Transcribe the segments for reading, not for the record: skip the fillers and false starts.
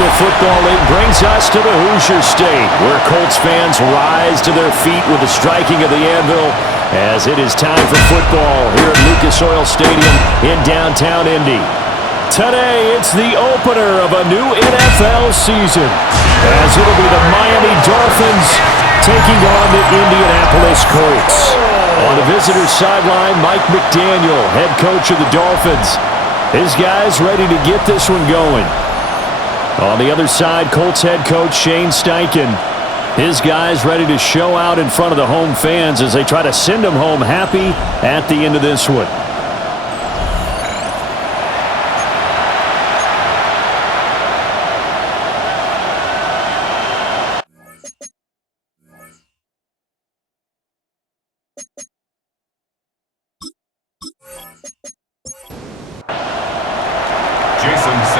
National Football League brings us to the Hoosier State, where Colts fans rise to their feet with the striking of the anvil as it is time for football here at Lucas Oil Stadium in downtown Indy. Today, it's the opener of a new NFL season, as it'll be the Miami Dolphins taking on the Indianapolis Colts. On the visitor's sideline, Mike McDaniel, head coach of the Dolphins. His guys ready to get this one going. On the other side, Colts head coach Shane Steichen. His guys ready to show out in front of the home fans as they try to send them home happy at the end of this one.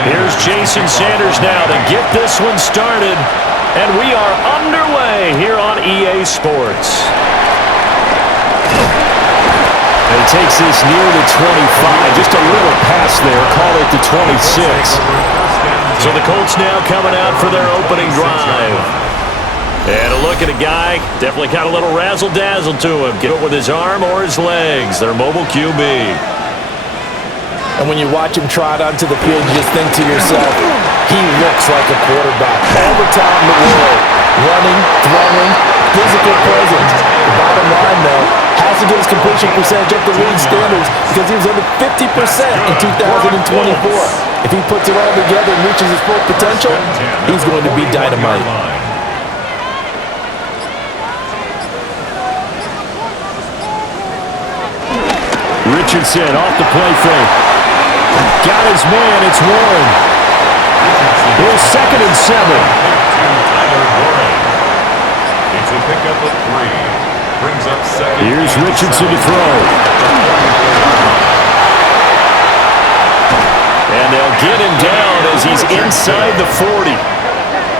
Here's Jason Sanders now to get this one started. And we are underway here on EA Sports. He takes this near the 25. Just a little pass there. Call it the 26. So the Colts now coming out for their opening drive. And a look at a guy. Definitely got a little razzle-dazzle to him. Get it with his arm or his legs. Their mobile QB. And when you watch him trot onto the field, you just think to yourself, he looks like a quarterback all the time in the world. Running, throwing, physical presence. The bottom line, though, has to get his completion percentage up to league standards because he was under 50% in 2024. If he puts it all together and reaches his full potential, he's going to be dynamite. Richardson off the play fake. Got his man. It's Warren. Here's 2nd and 7. It's a pickup of 3. Brings up 2nd. Here's Richardson to throw. And they'll get him down as he's inside the 40.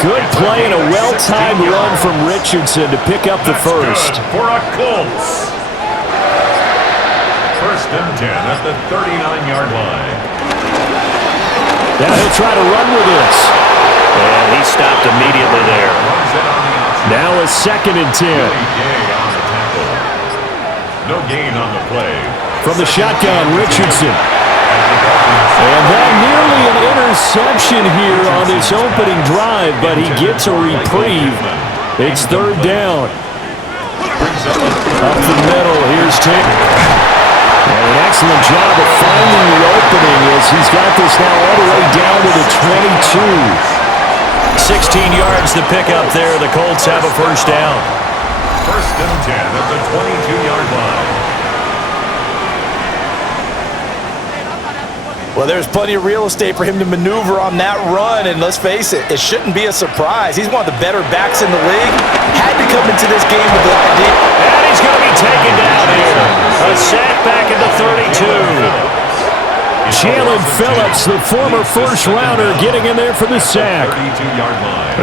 Good play and a well-timed run from Richardson to pick up the first. For a Colts. 1st and 10 at the 39-yard line. Now he'll try to run with this. And he stopped immediately there. Now a 2nd and 10. No gain on the play. From the shotgun, Richardson. And that nearly an interception here on this opening drive, but he gets a reprieve. It's 3rd down. Up the middle, here's Taylor. And an excellent job of finding the opening as he's got this now all the way down to the 22. 16 yards to pick up there. The Colts have a first down. 1st and 10 at the 22-yard line. Well, there's plenty of real estate for him to maneuver on that run, and let's face it, it shouldn't be a surprise. He's one of the better backs in the league. Had to come into this game with the idea. And he's going to be taken down here. A sack back at the 32. Jalen Phillips, the former first-rounder, getting in there for the sack.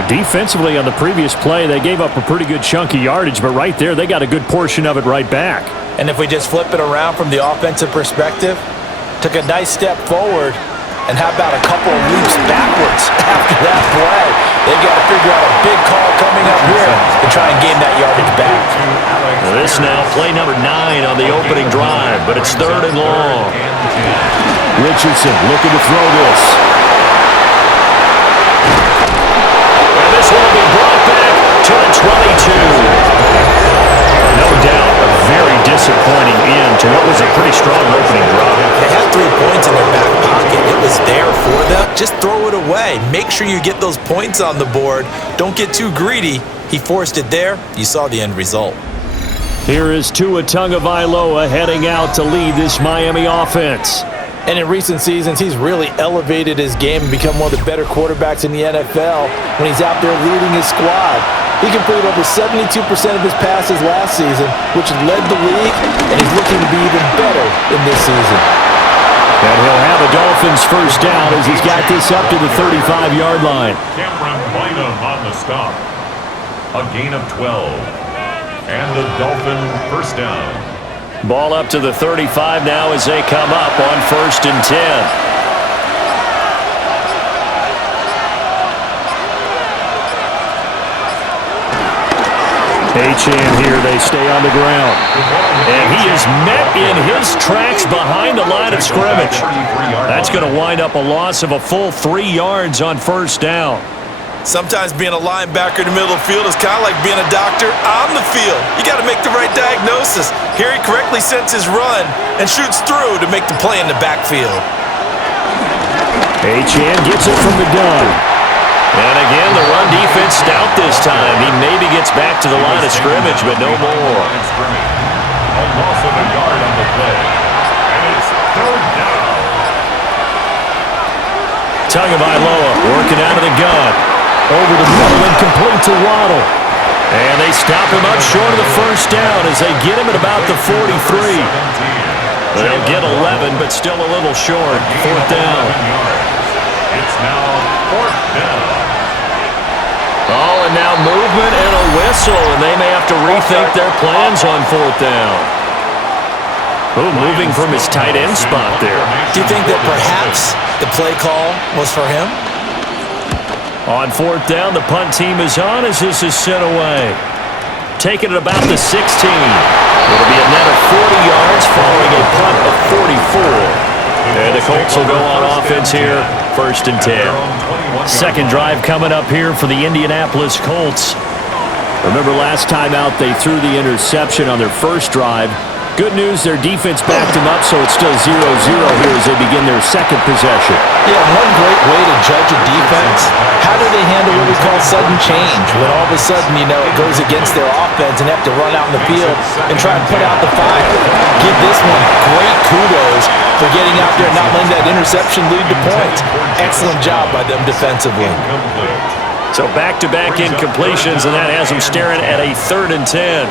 Defensively on the previous play, they gave up a pretty good chunk of yardage, but right there, they got a good portion of it right back. And if we just flip it around from the offensive perspective, took a nice step forward, and how about a couple of leaps backwards after that play? They've got to figure out a big call coming up here to try and gain that yardage back. Well, this now play number 9 on the opening drive, but it's 3rd and long. Richardson looking to throw this. And this one will be brought back to the 22. No doubt, a very disappointing end to what was a pretty strong opening drive. They had 3 points in their back pocket. It was there for them. Just throw it away. Make sure you get those points on the board. Don't get too greedy. He forced it there. You saw the end result. Here is Tua Tagovailoa heading out to lead this Miami offense. And in recent seasons, he's really elevated his game and become one of the better quarterbacks in the NFL when he's out there leading his squad. He completed over 72% of his passes last season, which led the league, and he's looking to be even better in this season. And he'll have a Dolphins first down as he's got this up to the 35-yard line. Cameron Bynum on the stop. A gain of 12. And the Dolphin first down. Ball up to the 35 now as they come up on 1st and 10. H-in here, they stay on the ground. And he is met in his tracks behind the line of scrimmage. That's going to wind up a loss of a full 3 yards on first down. Sometimes being a linebacker in the middle of the field is kind of like being a doctor on the field. You got to make the right diagnosis. Here he correctly sets his run and shoots through to make the play in the backfield. H-in gets it from the gun. And again, the run defense stout this time. He maybe gets back to the line of scrimmage, but no more. A loss of a yard on the play. And it's third down. Tagovailoa working out of the gun. Over the middle and complete to Waddle. And they stop him up short of the first down as they get him at about the 43. They'll get 11, but still a little short. Fourth down. It's now fourth down. Oh, and now movement and a whistle, and they may have to rethink their plans on fourth down. Oh, moving from his tight end spot there. Do you think that perhaps the play call was for him? On fourth down, the punt team is on as this is sent away. Taking it about the 16. It'll be a net of 40 yards following a punt of 44. And the Colts will go on offense here, first and 10. Second drive coming up here for the Indianapolis Colts. Remember last time out they threw the interception on their first drive. Good news, their defense backed them up, so it's still 0-0 here as they begin their second possession. Yeah, one great way to judge a defense. How do they handle what we call sudden change? When all of a sudden, you know, it goes against their offense and have to run out in the field and try and put out the fire. Give this one great kudos for getting out there and not letting that interception lead to points. Excellent job by them defensively. So back-to-back incompletions, and that has them staring at a 3rd and 10.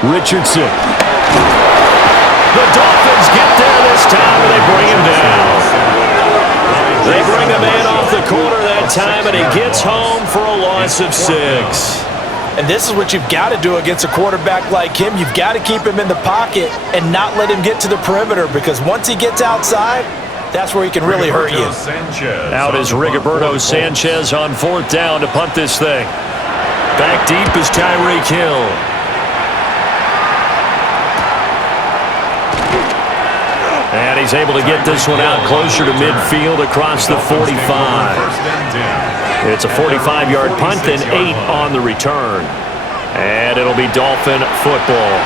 Richardson. The Dolphins get there this time, and they bring him down. They bring the man off the corner that time, and he gets home for a loss of 6. And this is what you've got to do against a quarterback like him. You've got to keep him in the pocket and not let him get to the perimeter, because once he gets outside, that's where he can really hurt you. Out is Rigoberto Sanchez on fourth down to punt this thing. Back deep is Tyreek Hill. And he's able to get this one out closer to midfield across the 45. It's a 45-yard punt and 8 on the return. And it'll be Dolphin football.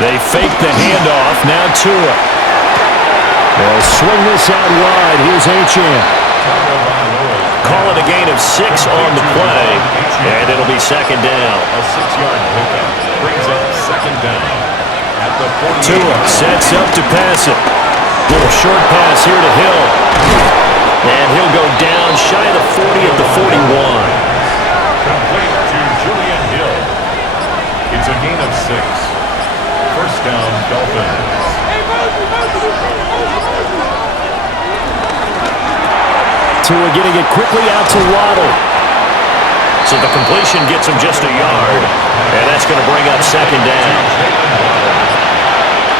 They fake the handoff. Now Tua. They'll swing this out wide. Here's H-in. Call it a gain of 6 on the play, and it'll be second down. A 6-yard pickup brings up second down at the 48. Tua sets up to pass it. Little short pass here to Hill. And he'll go down shy of the 40 at the 41. Complete to Julian Hill. It's a gain of 6. First down, Dolphins. Tua getting it quickly out to Waddle. So the completion gets him just a yard. And that's going to bring up second down.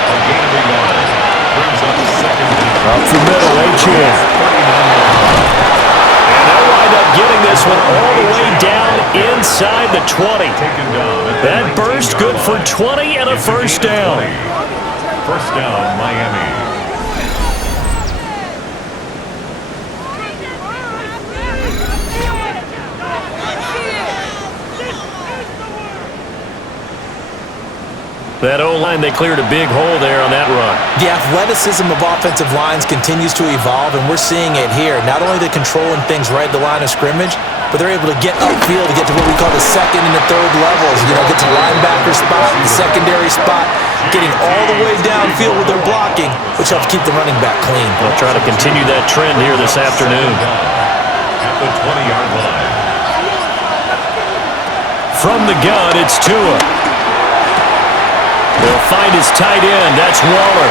A gain of a yard brings up second down. Up the middle, H-in. And they'll wind up getting this one all the way down inside the 20. That burst good for 20 and a first down. First down, Miami. That O-line, they cleared a big hole there on that run. The athleticism of offensive lines continues to evolve, and we're seeing it here. Not only are they controlling things right at the line of scrimmage, but they're able to get upfield to get to what we call the second and the third levels. You know, get to the linebacker spot, the secondary spot, getting all the way downfield with their blocking, which helps keep the running back clean. They'll try to continue that trend here this afternoon. At the 20-yard line. From the gun, it's Tua. They'll find his tight end. That's Waller.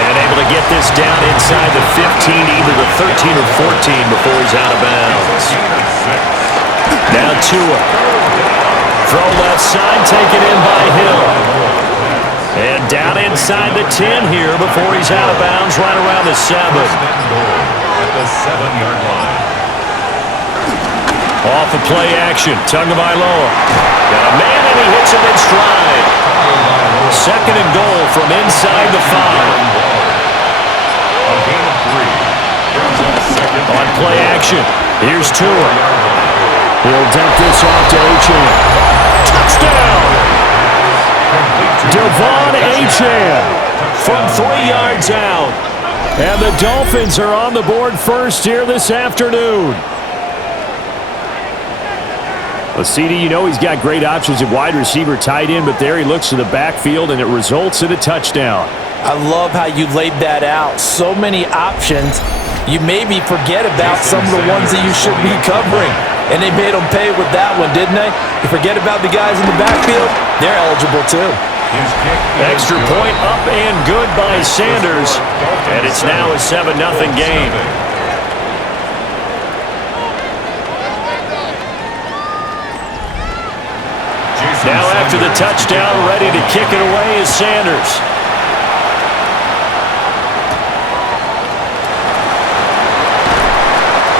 And able to get this down inside the 15, either the 13 or 14 before he's out of bounds. Now Tua. Throw left side, taken in by Hill. And down inside the 10 here before he's out of bounds right around the 7. First and goal at the 7-yard line. Off of play action, Tagovailoa. Got a man and he hits him in stride. Second and goal from inside the 5. A gain of 3. Brings up second. On play action, here's Tua. He'll dump this off to Achane. Touchdown! Devon Achane from 3 yards out. And the Dolphins are on the board first here this afternoon. Well, CD, you know he's got great options at wide receiver, tight end, but there he looks to the backfield, and it results in a touchdown. I love how you laid that out. So many options. You maybe forget about some of the ones that you should be covering. And they made them pay with that one, didn't they? You forget about the guys in the backfield, they're eligible too. Extra point up and good by Sanders. And it's now a 7-0 game. Now after the touchdown, ready to kick it away is Sanders.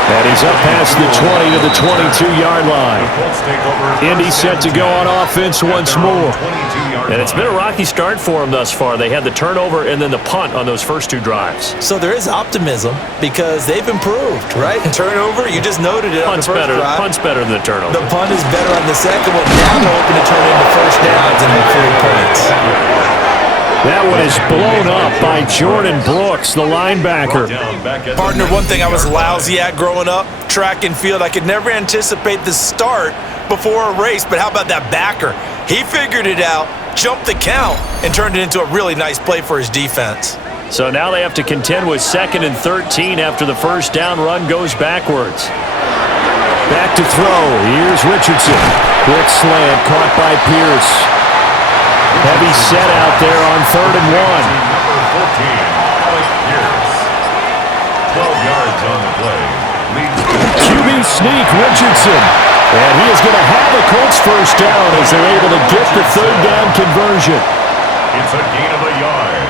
And he's up past the 20 to the 22-yard line. Indy set to go on offense once more. And it's been a rocky start for them thus far. They had the turnover and then the punt on those first 2 drives. So there is optimism because they've improved, right? Turnover, you just noted it on the first drive. Punt's better than the turnover. The punt is better on the second one. Now they're hoping to turn into first downs and then 3 points. That one is blown up by Jordan Brooks, the linebacker. Partner, one thing I was lousy at growing up, track and field, I could never anticipate the start before a race, but how about that backer? He figured it out, jumped the count, and turned it into a really nice play for his defense. So now they have to contend with 2nd and 13 after the first down run goes backwards. Back to throw. Here's Richardson. Quick slant caught by Pierce. Heavy set out there on 3rd and 1. Number 14, Alec Pierce. 12 yards on the play. QB sneak, Richardson. And he is going to have the Colts first down as they're able to get the 3rd down conversion. It's a gain of a yard.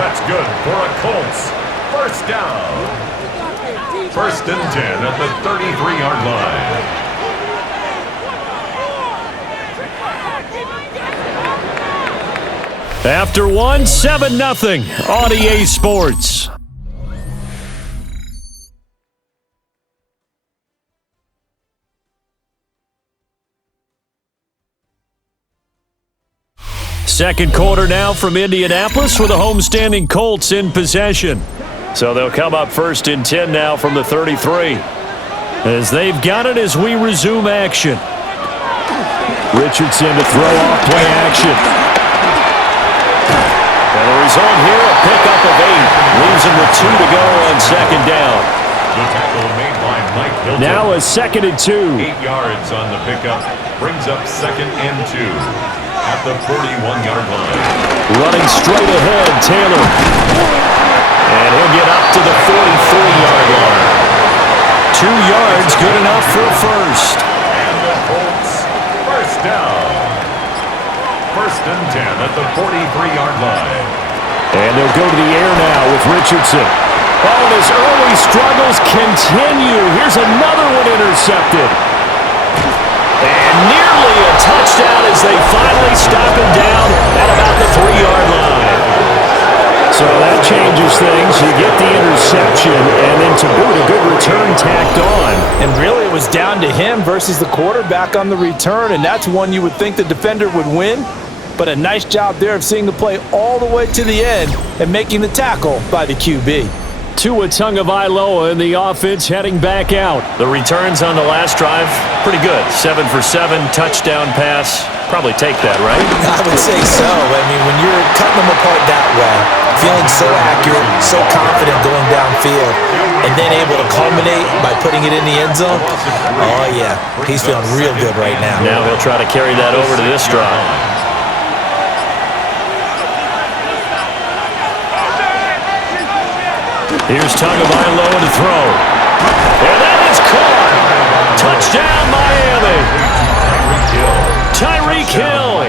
That's good for a Colts. First down. 1st and 10 at the 33-yard line. After 1, 7-0 on EA Sports. Second quarter now from Indianapolis with the homestanding Colts in possession. So they'll come up 1st and 10 now from the 33. As they've got it as we resume action. Richardson to throw off play action. And the result here, a pickup of 8. Leaves him with 2 to go on 2nd down. The tackle made by Mike Hilton. Now a 2nd and 2. 8 yards on the pickup. Brings up 2nd and 2 at the 41-yard line. Running straight ahead, Taylor. And he'll get up to the 43-yard line. 2 yards, good enough for a first. And the Colts, first down. 1st and 10 at the 43-yard line. And they'll go to the air now with Richardson. Oh, and his early struggles continue. Here's another one intercepted. And nearly a touchdown as they finally stop him down at about the 3-yard line. So that changes things. You get the interception, and then to boot, a good return tacked on. And really, it was down to him versus the quarterback on the return, and that's one you would think the defender would win. But a nice job there of seeing the play all the way to the end and making the tackle by the QB. Tua Tagovailoa in the offense heading back out. The returns on the last drive, pretty good. 7 for 7, touchdown pass. Probably take that, right? I would say so. I mean, when you're cutting them apart that way, feeling so accurate, so confident going downfield, and then able to culminate by putting it in the end zone, oh yeah, he's feeling real good right now. Now he'll try to carry that over to this drive. Here's Tagovailoa to throw. And that is caught. Touchdown, Miami. Tyreek Hill.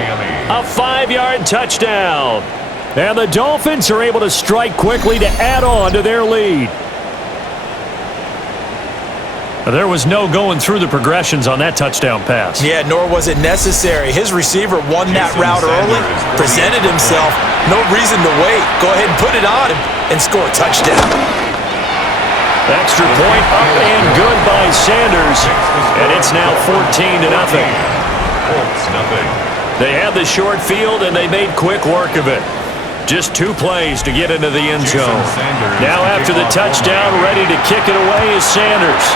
A 5-yard touchdown. And the Dolphins are able to strike quickly to add on to their lead. There was no going through the progressions on that touchdown pass. Yeah, nor was it necessary. His receiver won that route early, presented himself. No reason to wait. Go ahead and put it on him and score a touchdown. Extra point up and good by Sanders. And it's now 14-0. Colts nothing. They had the short field, and they made quick work of it. Just 2 plays to get into the end zone. Now after the touchdown, ready to kick it away is Sanders.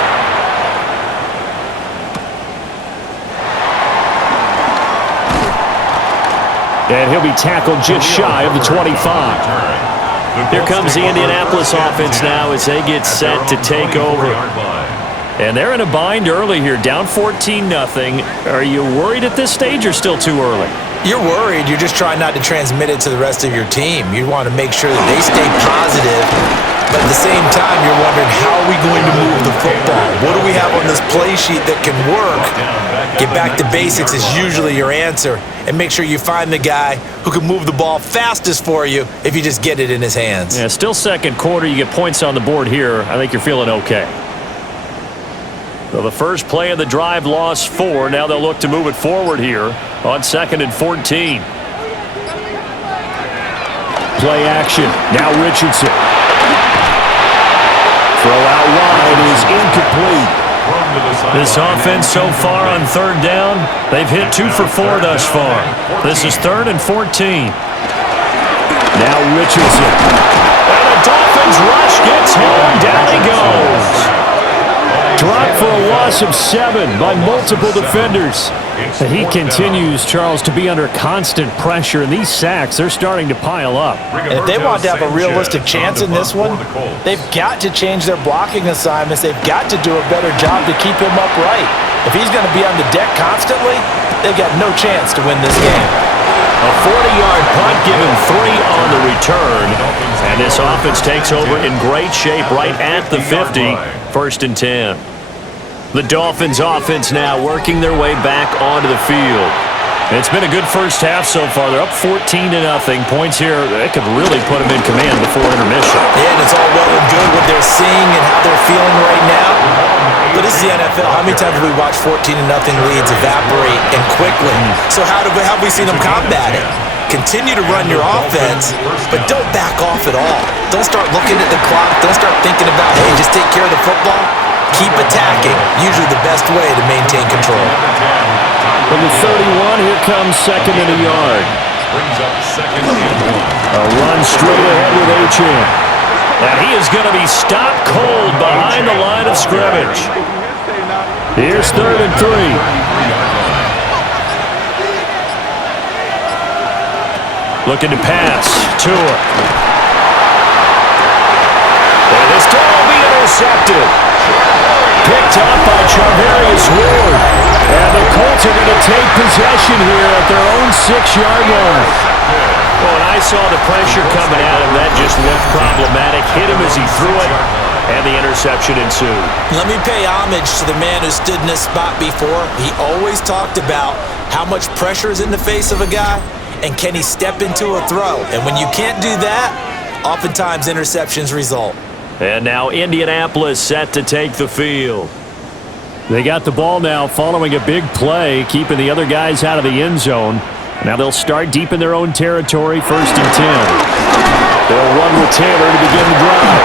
And he'll be tackled just shy of the 25. Here comes the Indianapolis offense now as they get set to take over. And they're in a bind early here, down 14-0. Are you worried at this stage or still too early? You're worried. You're just trying not to transmit it to the rest of your team. You want to make sure that they stay positive. But at the same time, you're wondering, how are we going to move the football? What do we have on this play sheet that can work? Get back to basics is usually your answer. And make sure you find the guy who can move the ball fastest for you if you just get it in his hands. Yeah, still second quarter. You get points on the board here. I think you're feeling okay. So the first play of the drive lost 4. Now they'll look to move it forward here on 2nd and 14. Play action. Now Richardson. Throw out wide is incomplete. This offense so far on 3rd down, they've hit 2 for 4 thus far. This is 3rd and 14. Now Richardson. And the Dolphins rush gets home. Down he goes. Dropped for a loss of 7 by multiple defenders. And he continues, Charles, to be under constant pressure, and these sacks, they're starting to pile up. And if they want to have a realistic chance in this one, they've got to change their blocking assignments. They've got to do a better job to keep him upright. If he's going to be on the deck constantly, they've got no chance to win this game. A 40-yard punt given 3 on the return, and this offense takes over in great shape right at the 50, 1st and 10. The Dolphins offense now working their way back onto the field. It's been a good first half so far. They're up 14-0. Points here, that could really put them in command before intermission. Yeah, and it's all well and good what they're seeing and how they're feeling right now. But this is the NFL. How many times have we watched 14-0 leads evaporate and quickly? So how have we seen them combat it? Continue to run your offense, but don't back off at all. Don't start looking at the clock. Don't start thinking about, hey, just take care of the football. Keep attacking. Usually the best way to maintain control. From the 31, here comes 2nd and a yard. Brings up 2nd and 1. A run straight ahead with Achane. And he is going to be stopped cold behind the line of scrimmage. Here's 3rd and 3. Looking to pass. Tua. And this time will be intercepted. Picked up by Charvarius Ward. And the Colts are going to take possession here at their own 6-yard line. Well, when I saw the pressure coming at him, that just looked problematic. Hit him as he threw it, and the interception ensued. Let me pay homage to the man who stood in this spot before. He always talked about how much pressure is in the face of a guy, and can he step into a throw. And when you can't do that, oftentimes interceptions result. And now Indianapolis set to take the field. They got the ball now following a big play, keeping the other guys out of the end zone. Now they'll start deep in their own territory, 1st and 10. They'll run with Taylor to begin the drive.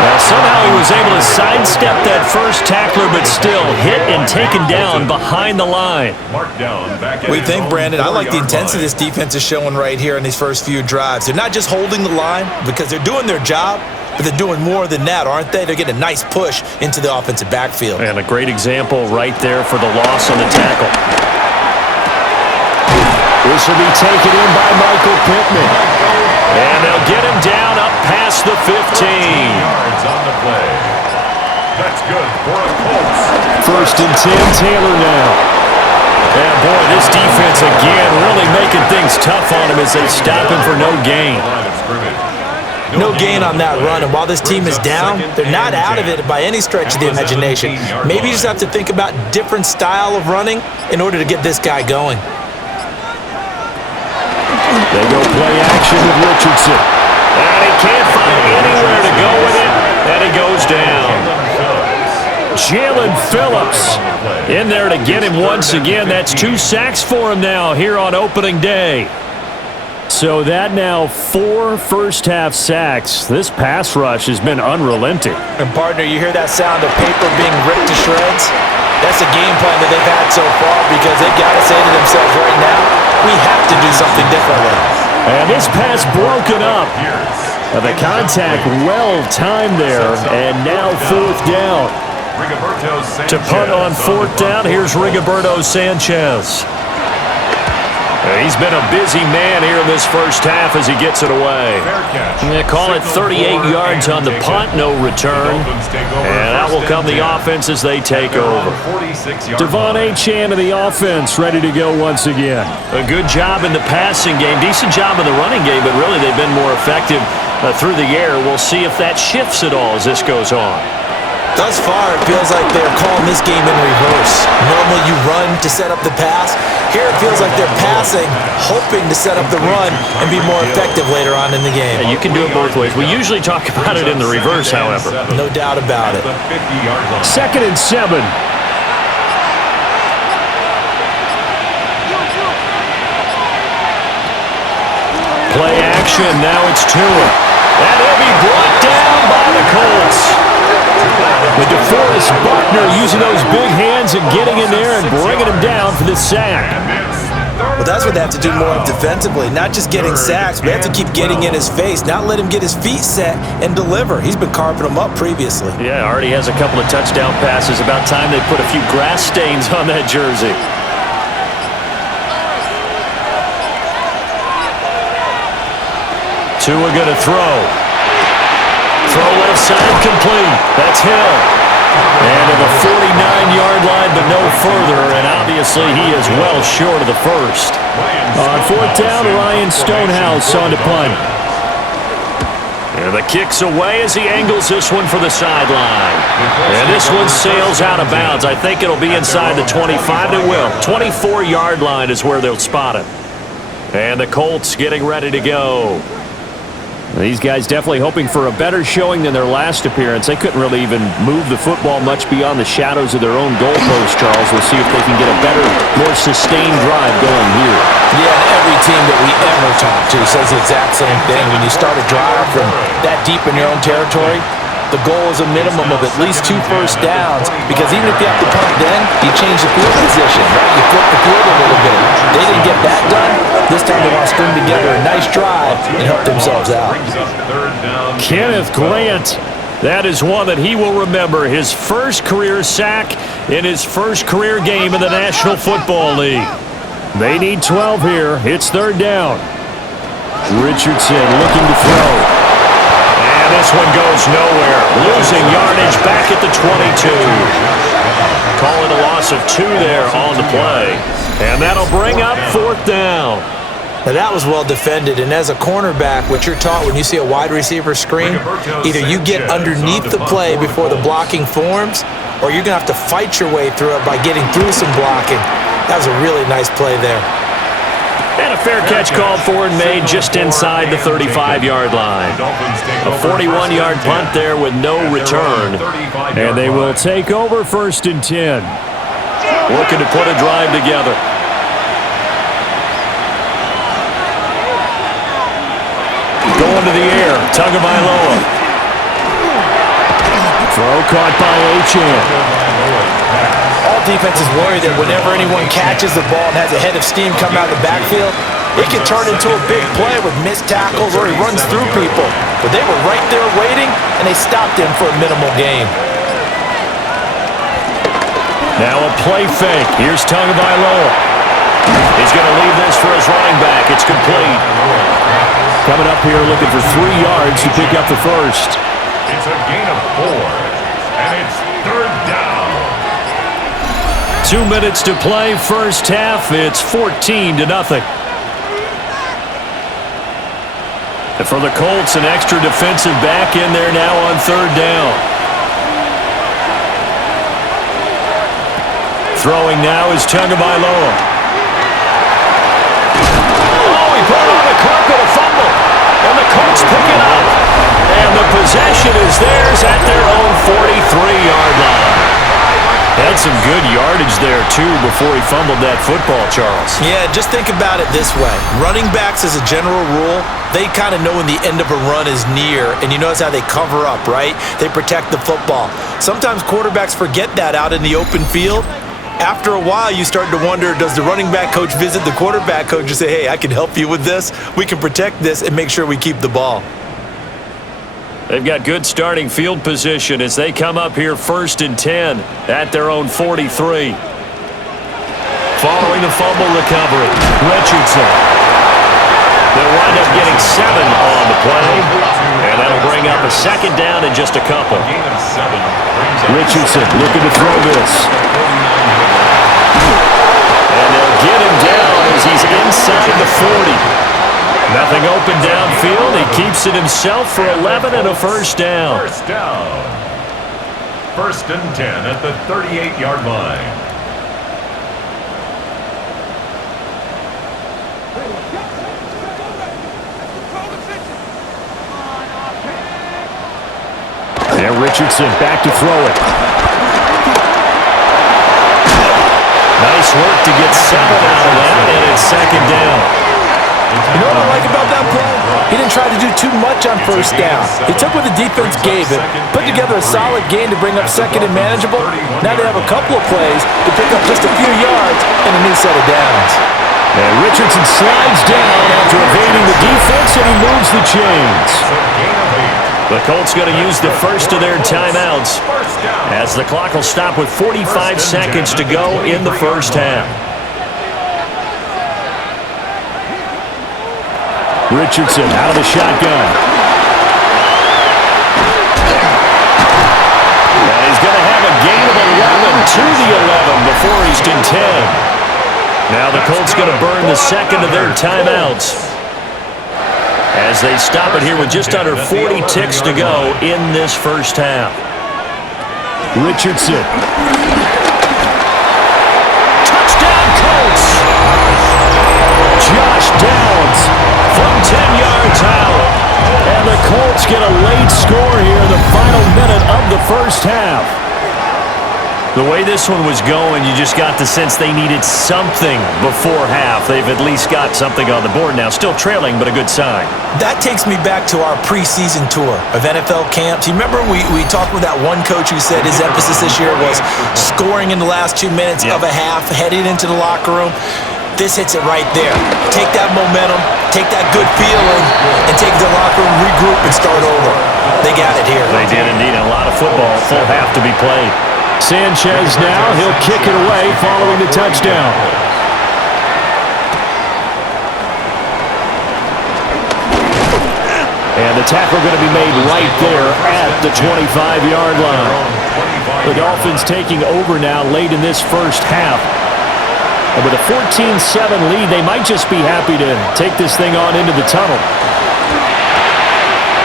Now somehow he was able to sidestep that first tackler, but still hit and taken down behind the line. We think, Brandon, I like the intensity this defense is showing right here in these first few drives. They're not just holding the line because they're doing their job, but they're doing more than that, aren't they? They're getting a nice push into the offensive backfield. And a great example right there for the loss on the tackle. This will be taken in by Michael Pittman. And they'll get him down up past the 15. Yards on the play. That's good for a Colts. 1st and 10, Taylor now. And boy, this defense again really making things tough on him as they stop him for no gain. No gain on that run, and while this team is down, they're not out of it by any stretch of the imagination. Maybe you just have to think about different style of running in order to get this guy going. They go play action with Richardson. And he can't find anywhere to go with it, and he goes down. Jalen Phillips in there to get him once again. That's 2 sacks for him now here on opening day. So that now 4 first-half sacks. This pass rush has been unrelenting. And, partner, you hear that sound of paper being ripped to shreds? That's a game plan that they've had so far because they've got to say to themselves right now, we have to do something differently. And this pass broken up. The contact well-timed there, and now 4th down. To punt on 4th down, here's Rigoberto Sanchez. He's been a busy man here in this first half as he gets it away. They call it 38 yards on the punt, no return. And that will come the offense as they take over. Devon Achane of the offense ready to go once again. A good job in the passing game, decent job in the running game, but really they've been more effective through the air. We'll see if that shifts at all as this goes on. Thus far, it feels like they're calling this game in reverse. Normally you run to set up the pass. Here it feels like they're passing, hoping to set up the run and be more effective later on in the game. Yeah, you can do it both ways. We usually talk about it in the reverse, however. No doubt about it. 2nd and 7. Play action, now it's Tua. And he'll be brought down by the Colts. With DeForest Buckner using those big hands and getting in there and bringing him down for the sack. Well, that's what they have to do more of defensively. Not just getting sacks, but they have to keep getting in his face, not let him get his feet set and deliver. He's been carving them up previously. Yeah, already has a couple of touchdown passes. About time they put a few grass stains on that jersey. Tua gonna throw. Throw left side complete. That's Hill. And to the 49-yard line, but no further. And obviously he is well short of the first. On 4th down, Ryan Stonehouse on to punt. And the kick's away as he angles this one for the sideline. And this one sails out of bounds. I think it'll be inside the 25. It will. 24-yard line is where they'll spot it. And the Colts getting ready to go. These guys definitely hoping for a better showing than their last appearance. They couldn't really even move the football much beyond the shadows of their own goalpost, Charles. We'll see if they can get a better, more sustained drive going here. Yeah, and every team that we ever talk to says the exact same thing. When you start a drive from that deep in your own territory, the goal is a minimum of at least 2 first downs, because even if you have to punt then, you change the field position, right? You flip the field a little bit. They didn't get that done. This time they want to string together a nice drive and help themselves out. Kenneth Grant, that is one that he will remember. His first career sack in his first career game in the National Football League. They need 12 here. It's 3rd down. Richardson looking to throw. This one goes nowhere. Losing yardage back at the 22. Call it a loss of 2 there on the play. And that'll bring up 4th down. Now that was well defended, and as a cornerback, what you're taught when you see a wide receiver screen, either you get underneath the play before the blocking forms, or you're going to have to fight your way through it by getting through some blocking. That was a really nice play there. And a fair catch called for and made just inside the 35-yard line. A 41-yard punt there with no return. And they will take over 1st and 10. Looking to put a drive together. Going to the air, Tagovailoa. Throw caught by Achane. All defenses worry that whenever anyone catches the ball and has a head of steam come out of the backfield, it can turn into a big play with missed tackles or he runs through people. But they were right there waiting, and they stopped him for a minimal gain. Now a play fake. Here's Tagovailoa. He's going to leave this for his running back. It's complete. Coming up here looking for 3 yards to pick up the first. It's a gain of 4, and it's 3rd down. 2 minutes to play, first half. It's 14-0. And for the Colts, an extra defensive back in there now on 3rd down. Throwing now is Tagovailoa. Oh, he Put on the carpet, a fumble. And the Colts pick it up. And the possession is theirs at their own 43-yard line. Had some good yardage there, too, before he fumbled that football, Charles. Yeah, just think about it this way. Running backs, as a general rule, they kind of know when the end of a run is near, and you notice how they cover up, right? They protect the football. Sometimes quarterbacks forget that out in the open field. After a while, you start to wonder, does the running back coach visit the quarterback coach and say, hey, I can help you with this. We can protect this and make sure we keep the ball. They've got good starting field position as they come up here 1st and 10 at their own 43. Following the fumble recovery, Richardson. They'll wind up getting 7 on the play, and that'll bring up a 2nd down in just a couple. Richardson looking to throw this. And they'll get him down as he's inside the 40. Nothing open downfield. He keeps it himself for 11 and a first down. First down. 1st and 10 at the 38-yard line. And Richardson back to throw it. Nice work to get 7 out of that, and it's 2nd down. You know what I like about that play? He didn't try to do too much on first down. He took what the defense gave him, put together a solid gain to bring up 2nd and manageable. Now they have a couple of plays to pick up just a few yards and a new set of downs. And Richardson slides down after evading the defense, and he moves the chains. The Colts going to use the first of their timeouts as the clock will stop with 45 seconds to go in the first half. Richardson out of the shotgun. And he's going to have a gain of 11 to the 11 before he's to 10. Now the Colts going to burn the 2nd of their timeouts as they stop it here with just under 40 ticks to go in this first half. Richardson. Touchdown Colts! Josh Downs from 10 yards out. And the Colts get a late score here in the final minute of the first half. The way this one was going, you just got the sense they needed something before half. They've at least got something on the board now. Still trailing, but a good sign. That takes me back to our preseason tour of NFL camps. You remember we talked with that one coach who said his emphasis this year was scoring in the last 2 minutes of a half, heading into the locker room. This hits it right there. Take that momentum, take that good feeling, and take the locker room, regroup, and start over. They got it here. They did indeed. A lot of football, full half to be played. Sanchez now, he'll kick it away following the touchdown. And the tackle going to be made right there at the 25-yard line. The Dolphins taking over now late in this first half. And with a 14-7 lead, they might just be happy to take this thing on into the tunnel.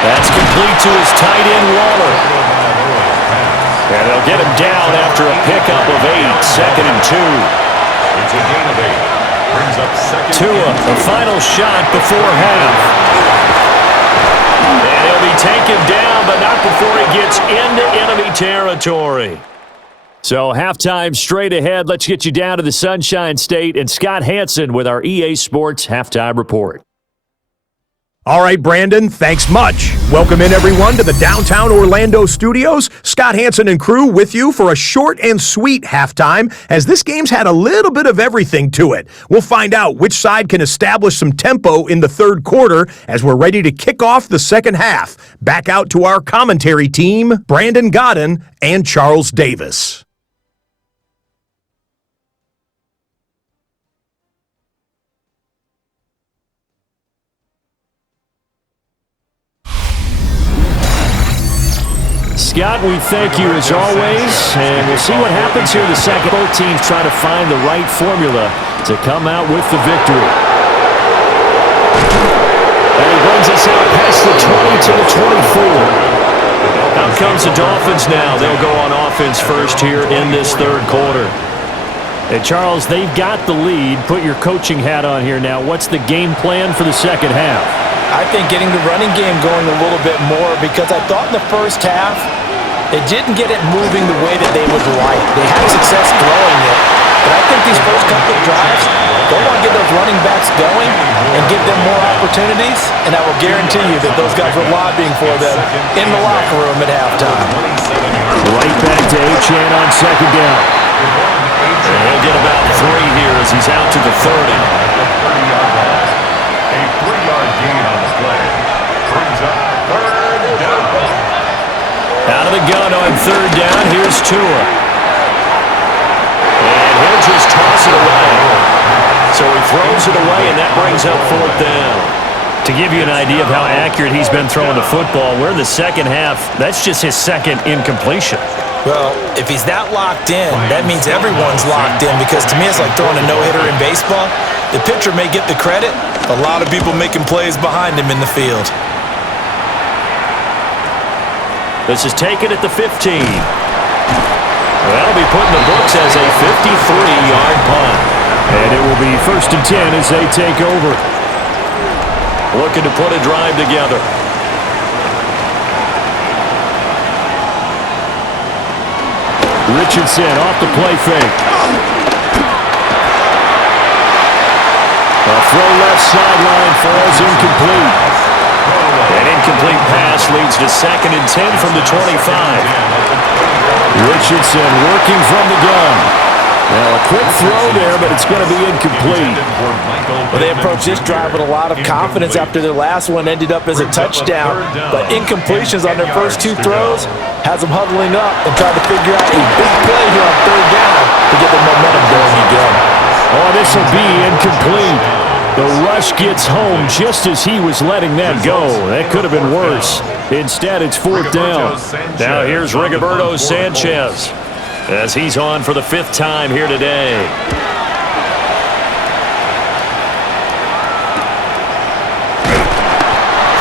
That's complete to his tight end, Waller. And they'll get him down after a pickup of 8, 2nd and 2. It's a gain of 8. Brings up 2nd. Tua, the final shot before half. And he'll be taken down, but not before he gets into enemy territory. So halftime straight ahead. Let's get you down to the Sunshine State and Scott Hansen with our EA Sports Halftime Report. All right, Brandon, thanks much. Welcome in, everyone, to the downtown Orlando studios. Scott Hansen and crew with you for a short and sweet halftime, as this game's had a little bit of everything to it. We'll find out which side can establish some tempo in the third quarter as we're ready to kick off the second half. Back out to our commentary team, Brandon Godden and Charles Davis. Scott, we thank you as always, and we'll see what happens here in the second. Both teams trying to find the right formula to come out with the victory. And he brings us out past the 20 to the 24. Out comes the Dolphins now. They'll go on offense first here in this third quarter. And Charles, they've got the lead. Put your coaching hat on here now. What's the game plan for the second half? I think getting the running game going a little bit more, because I thought in the first half they didn't get it moving the way that they would like. They had success throwing it, but I think these first couple of drives, they want to get those running backs going and give them more opportunities, and I will guarantee you that those guys were lobbying for them in the locker room at halftime. Right back to Achane on second down. And he'll get about 3 here as he's out to the 30. A 3-yard gain on the play. Brings up third down. Out of the gun on third down, here's Tua. And he'll just toss it away. So he throws it away, and that brings up fourth down. To give you an idea of how accurate he's been throwing the football, we're in the second half. That's just his second incompletion. Well, if he's that locked in, that means everyone's locked in, because to me it's like throwing a no-hitter in baseball. The pitcher may get the credit, a lot of people making plays behind him in the field. This is taken at the 15. That'll be put in the books as a 53-yard punt. And it will be 1st and 10 as they take over. Looking to put a drive together. Richardson off the play fake. A throw left sideline falls incomplete. An incomplete pass leads to 2nd and 10 from the 25. Richardson working from the gun. Now a quick throw there, but it's going to be incomplete. Well, they approached this drive with a lot of confidence after their last one ended up as a touchdown. But incompletions on their first 2 throws has them huddling up and trying to figure out a big play here on third down to get the momentum going again. Oh, this will be incomplete. The rush gets home just as he was letting that go. That could have been worse. Instead, it's fourth down. Now here's Rigoberto Sanchez as he's on for the 5th time here today.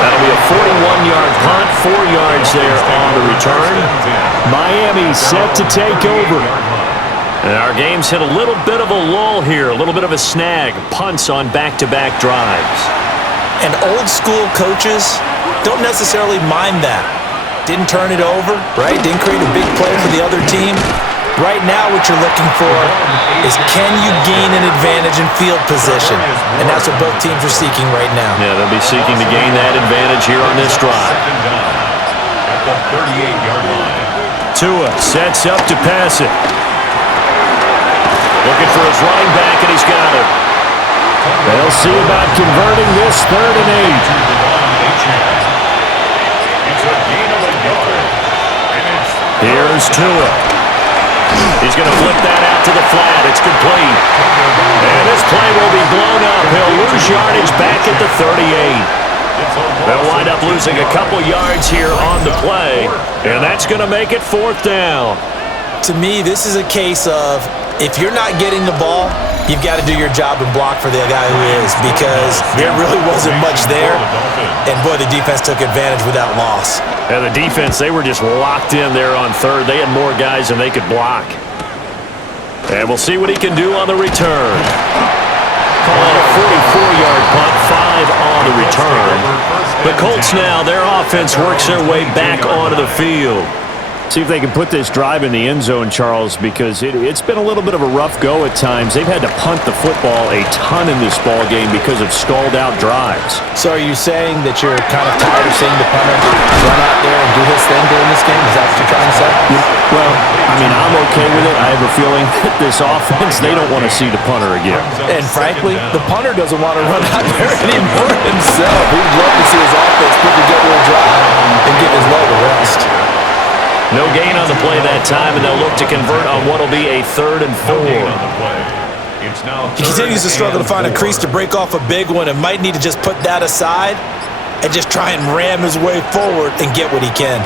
That'll be a 41-yard punt, 4 yards there on the return. Miami set to take over. And our game's hit a little bit of a lull here, a little bit of a snag. Punts on back-to-back drives. And old-school coaches don't necessarily mind that. Didn't turn it over, right? Didn't create a big play for the other team. Right now what you're looking for is, can you gain an advantage in field position? And that's what both teams are seeking right now. Yeah, they'll be seeking to gain that advantage here on this drive. At the 38-yard line. Tua sets up to pass it. Looking for his running back, and he's got it. They'll see about converting this 3rd and 8. It's a gain of a yard. And it's Here's Tua. He's going to flip that out to the flat. It's complete. And this play will be blown up. He'll lose yardage back at the 38. They'll wind up losing a couple yards here on the play, and that's going to make it 4th down. To me, this is a case of, if you're not getting the ball, you've got to do your job and block for the guy who is, because there really wasn't much there. And, boy, the defense took advantage with that loss. And the defense, they were just locked in there on third. They had more guys than they could block. And we'll see what he can do on the return. Call it a 44-yard punt, 5 on the return. The Colts now, their offense works their way back onto the field. See if they can put this drive in the end zone, Charles, because it's been a little bit of a rough go at times. They've had to punt the football a ton in this ball game because of stalled-out drives. So are you saying that you're kind of tired of seeing the punter run out there and do his thing during this game? Is that what you're trying to say? Well, I mean, I'm okay with it. I have a feeling that this offense, they don't want to see the punter again. And frankly, the punter doesn't want to run out there anymore himself. He'd love to see his offense put together a drive and give his leg a rest. No gain on the play that time, and they'll look to convert on what will be a 3rd and 4. He continues to struggle to find a crease to break off a big one, and might need to just put that aside and just try and ram his way forward and get what he can.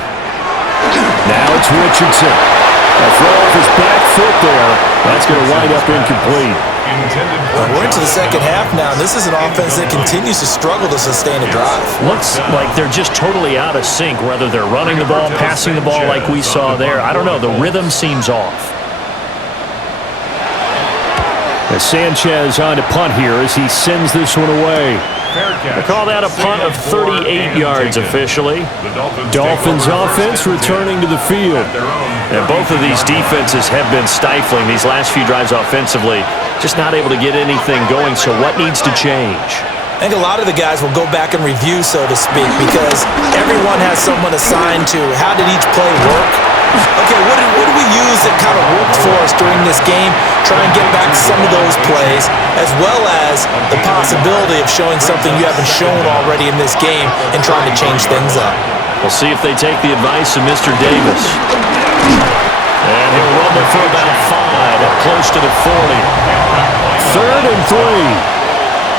Now it's Richardson. A throw off his back foot there. That's going to wind up incomplete. We're into the second half now, and this is an offense that continues to struggle to sustain a drive. Looks like they're just totally out of sync, whether they're running the ball, passing the ball like we saw there. I don't know. The rhythm seems off. As Sanchez on to punt here as he sends this one away. They call that a punt of 38 yards officially. Dolphins offense returning to the field. And both of these defenses have been stifling these last few drives offensively. Just not able to get anything going, so what needs to change? I think a lot of the guys will go back and review, so to speak, because everyone has someone assigned to how did each play work. Okay, what did we use that kind of worked for us during this game? Try and get back some of those plays, as well as the possibility of showing something you haven't shown already in this game and trying to change things up. We'll see if they take the advice of Mr. Davis. And he'll rumble for about 5, up close to the 40. 3rd and 3.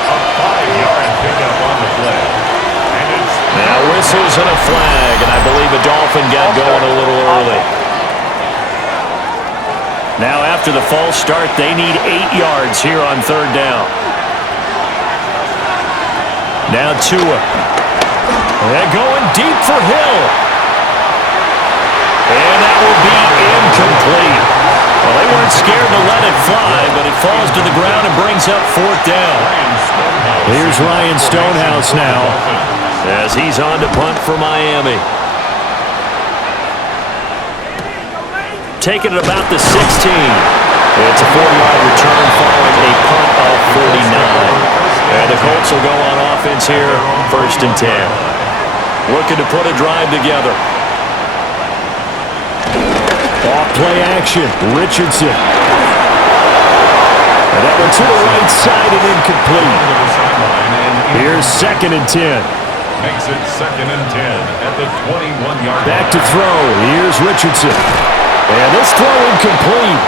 A 5-yard pickup on the play. Now whistles and a flag, and I believe a Dolphin got going a little early. Now after the false start, they need 8 yards here on 3rd down. Now Tua. They're going deep for Hill. And that will be incomplete. Well, they weren't scared to let it fly, but it falls to the ground and brings up 4th down. Here's Ryan Stonehouse now, as he's on to punt for Miami. Taking it about the 16. It's a 4-yard return following a punt of 49. And the Colts will go on offense here, 1st and 10. Looking to put a drive together. Off play action, Richardson. And that one to the right side and incomplete. Here's 2nd and 10. Makes it 2nd and 10 at the 21-yard line. Back to throw. Here's Richardson. And this throw incomplete.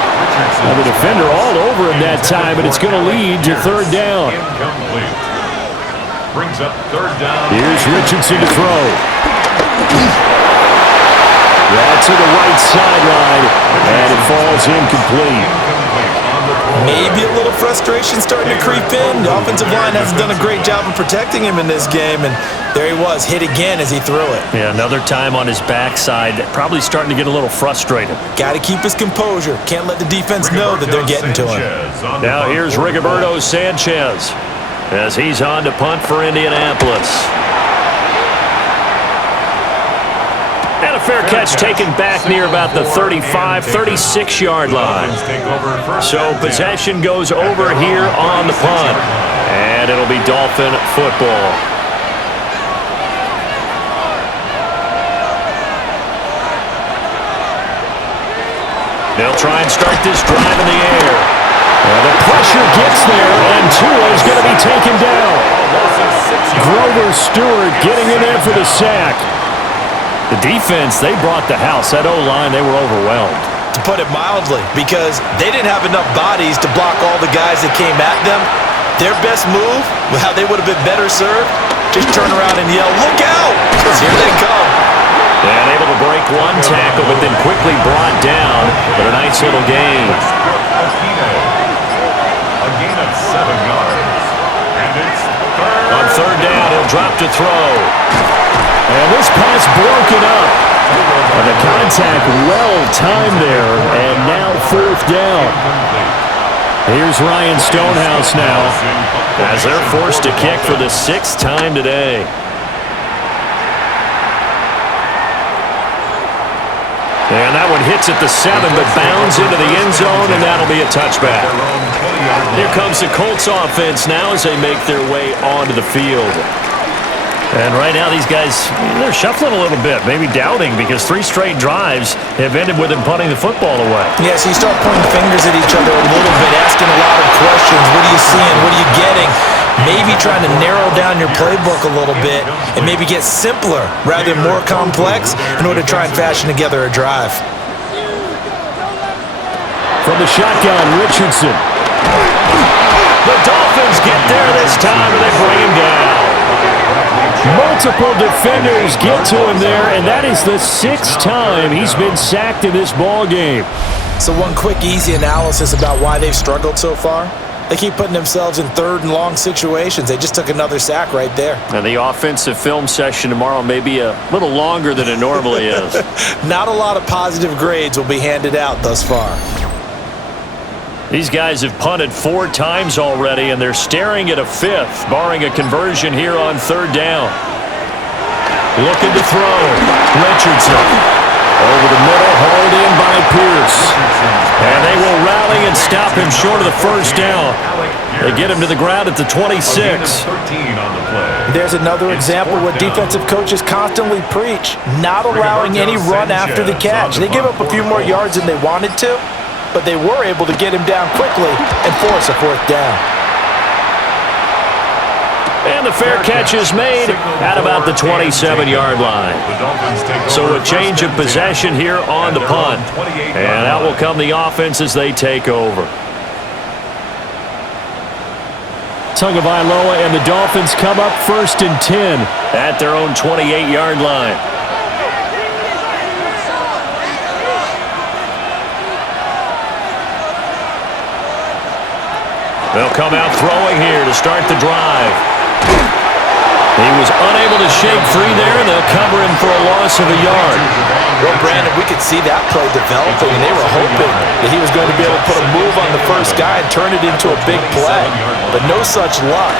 Now the defender all over him that time, and it's going to lead to 3rd down. Incomplete. Brings up 3rd down. Here's Richardson to throw. That's to the right sideline, and it falls incomplete. Maybe a little frustration starting to creep in. The offensive line hasn't done a great job of protecting him in this game, and there he was, hit again as he threw it. Yeah, another time on his backside, probably starting to get a little frustrated. Got to keep his composure. Can't let the defense know that they're getting to him. Now here's Rigoberto Sanchez as he's on to punt for Indianapolis. And a fair catch taken back near about the 35, 36-yard line. So possession goes over here on the punt. And it'll be Dolphin football. They'll try and start this drive in the air. Well, the pressure gets there, and Tua is going to be taken down. Grover Stewart getting in there for the sack. The defense, they brought the house. That O-line, they were overwhelmed. To put it mildly, because they didn't have enough bodies to block all the guys that came at them. Their best move, how they would have been better served, just turn around and yell, "Look out!" Because here they come. And able to break one tackle, but then quickly brought down. But a nice little gain. A gain of 7 yards. And it's 3rd. On 3rd down, he'll drop to throw. And this pass broken up. And the contact well-timed there. And now 4th down. Here's Ryan Stonehouse now, as they're forced to kick for the 6th time today. And that one hits at the 7, but bounds into the end zone, and that'll be a touchback. Here comes the Colts offense now as they make their way onto the field. And right now these guys, they're shuffling a little bit, maybe doubting, because 3 straight drives have ended with them punting the football away. Yeah, so you start pointing fingers at each other a little bit, asking a lot of questions. What are you seeing? What are you getting? Maybe trying to narrow down your playbook a little bit and maybe get simpler rather than more complex in order to try and fashion together a drive. From the shotgun, Richardson. The Dolphins get there this time, and they bring him down. Multiple defenders get to him there, and that is the 6th time he's been sacked in this ball game. So one quick, easy analysis about why they've struggled so far. They keep putting themselves in 3rd and long situations. They just took another sack right there. And the offensive film session tomorrow may be a little longer than it normally is. Not a lot of positive grades will be handed out thus far. These guys have punted 4 times already, and they're staring at a 5th, barring a conversion here on 3rd down. Looking to throw. Richardson. Over the middle, hauled in by Pierce. And they will rally and stop him short of the 1st down. They get him to the ground at the 26. There's another example what defensive coaches constantly preach, not allowing any run after the catch. They give up a few more yards than they wanted to, but they were able to get him down quickly and force a 4th down. And the fair catch is made at about the 27-yard line. So a change of possession here on the punt. And out will come the offense as they take over. Tagovailoa and the Dolphins come up 1st and 10 at their own 28-yard line. They'll come out throwing here to start the drive. He was unable to shake free there, and they'll cover him for a loss of a yard. Well, Brandon, we could see that play developing, and they were hoping that he was going to be able to put a move on the first guy and turn it into a big play. But no such luck.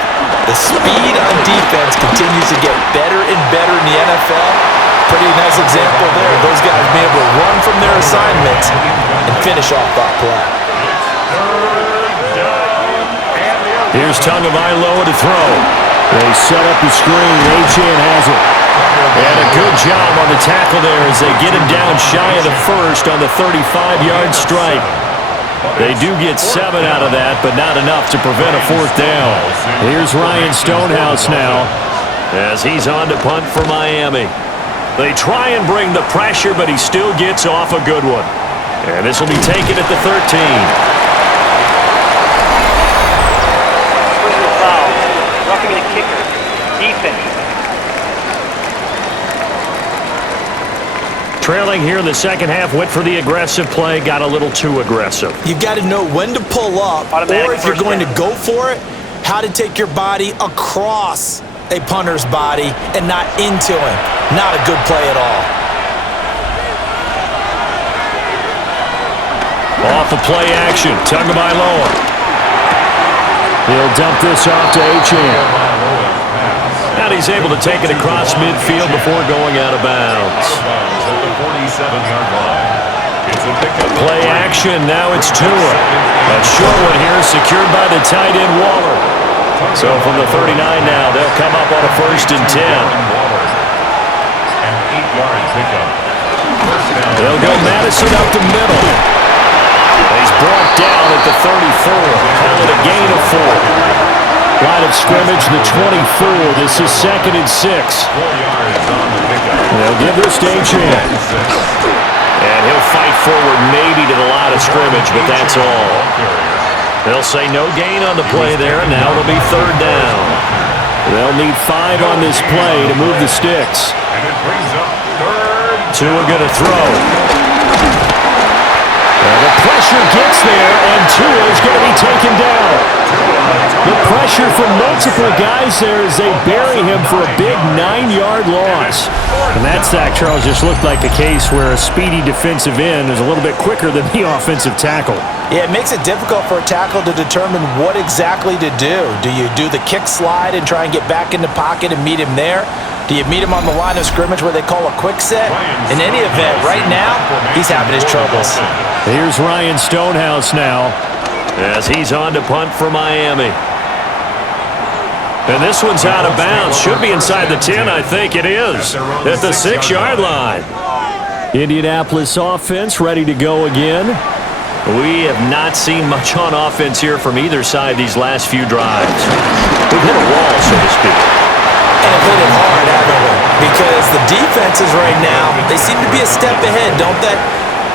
The speed on defense continues to get better and better in the NFL. Pretty nice example there. Those guys being able to run from their assignments and finish off that play. Here's Tagovailoa to throw. They set up the screen. Achane has it. And a good job on the tackle there as they get him down shy of the 1st on the 35-yard strike. They do get 7 out of that, but not enough to prevent a 4th down. Here's Ryan Stonehouse now, as he's on to punt for Miami. They try and bring the pressure, but he still gets off a good one. And this will be taken at the 13. Trailing here in the second half, went for the aggressive play, got a little too aggressive. You've got to know when to pull up, or if you're going to go for it, how to take your body across a punter's body and not into him. Not a good play at all. Off of play action, Tagovailoa. He'll dump this off to Achane. And he's able to take it across midfield before going out of bounds. Play action, now it's Tua. A short one here, secured by the tight end Waller. So from the 39 now, they'll come up on a 1st and 10. They'll go Madison up the middle. He's brought down at the 34. Call it a gain of 4. Line of scrimmage, the 24. This is 2nd and 6. They'll give this to Achane. And he'll fight forward maybe to the line of scrimmage, but that's all. They'll say no gain on the play there, and now it'll be 3rd down. They'll need 5 on this play to move the sticks. Tua going to throw. And the pressure gets there, and Tua is going to be taken down. The pressure from multiple guys there as they bury him for a big 9-yard loss. And that sack, Charles, just looked like a case where a speedy defensive end is a little bit quicker than the offensive tackle. Yeah, it makes it difficult for a tackle to determine what exactly to do. Do you do the kick slide and try and get back in the pocket and meet him there? Do you meet him on the line of scrimmage where they call a quick set? In any event, right now, he's having his troubles. Here's Ryan Stonehouse now, as he's on to punt for Miami. And this one's out of bounds. Should be inside the 10, I think it is. At the 6-yard line. Indianapolis offense ready to go again. We have not seen much on offense here from either side these last few drives. We've hit a wall, so to speak. And hit it hard, haven't we? Because the defenses right now, they seem to be a step ahead, don't they?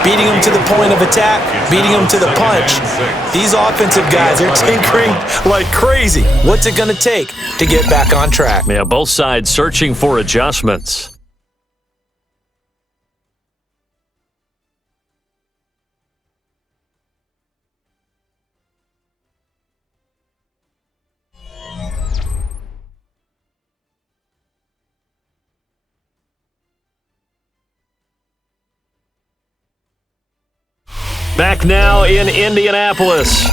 Beating them to the point of attack, beating them to the punch. These offensive guys, they're tinkering like crazy. What's it going to take to get back on track? Yeah, both sides searching for adjustments. Back now in Indianapolis.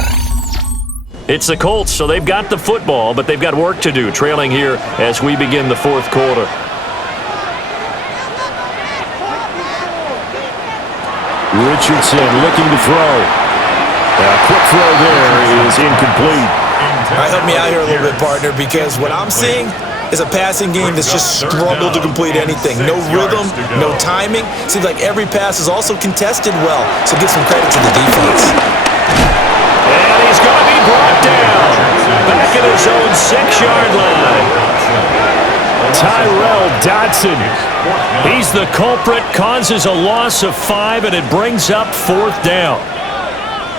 It's the Colts, so they've got the football, but they've got work to do, trailing here as we begin the fourth quarter. Richardson looking to throw. A quick throw there is incomplete. All right, help me out here a little bit, partner, because what I'm seeing is a passing game that's just struggled to complete anything. No rhythm, no timing. Seems like every pass is also contested well, so give some credit to the defense. And he's going to be brought down. Back at his own 6-yard line. Tyrell Dodson. He's the culprit, causes a loss of 5, and it brings up 4th down.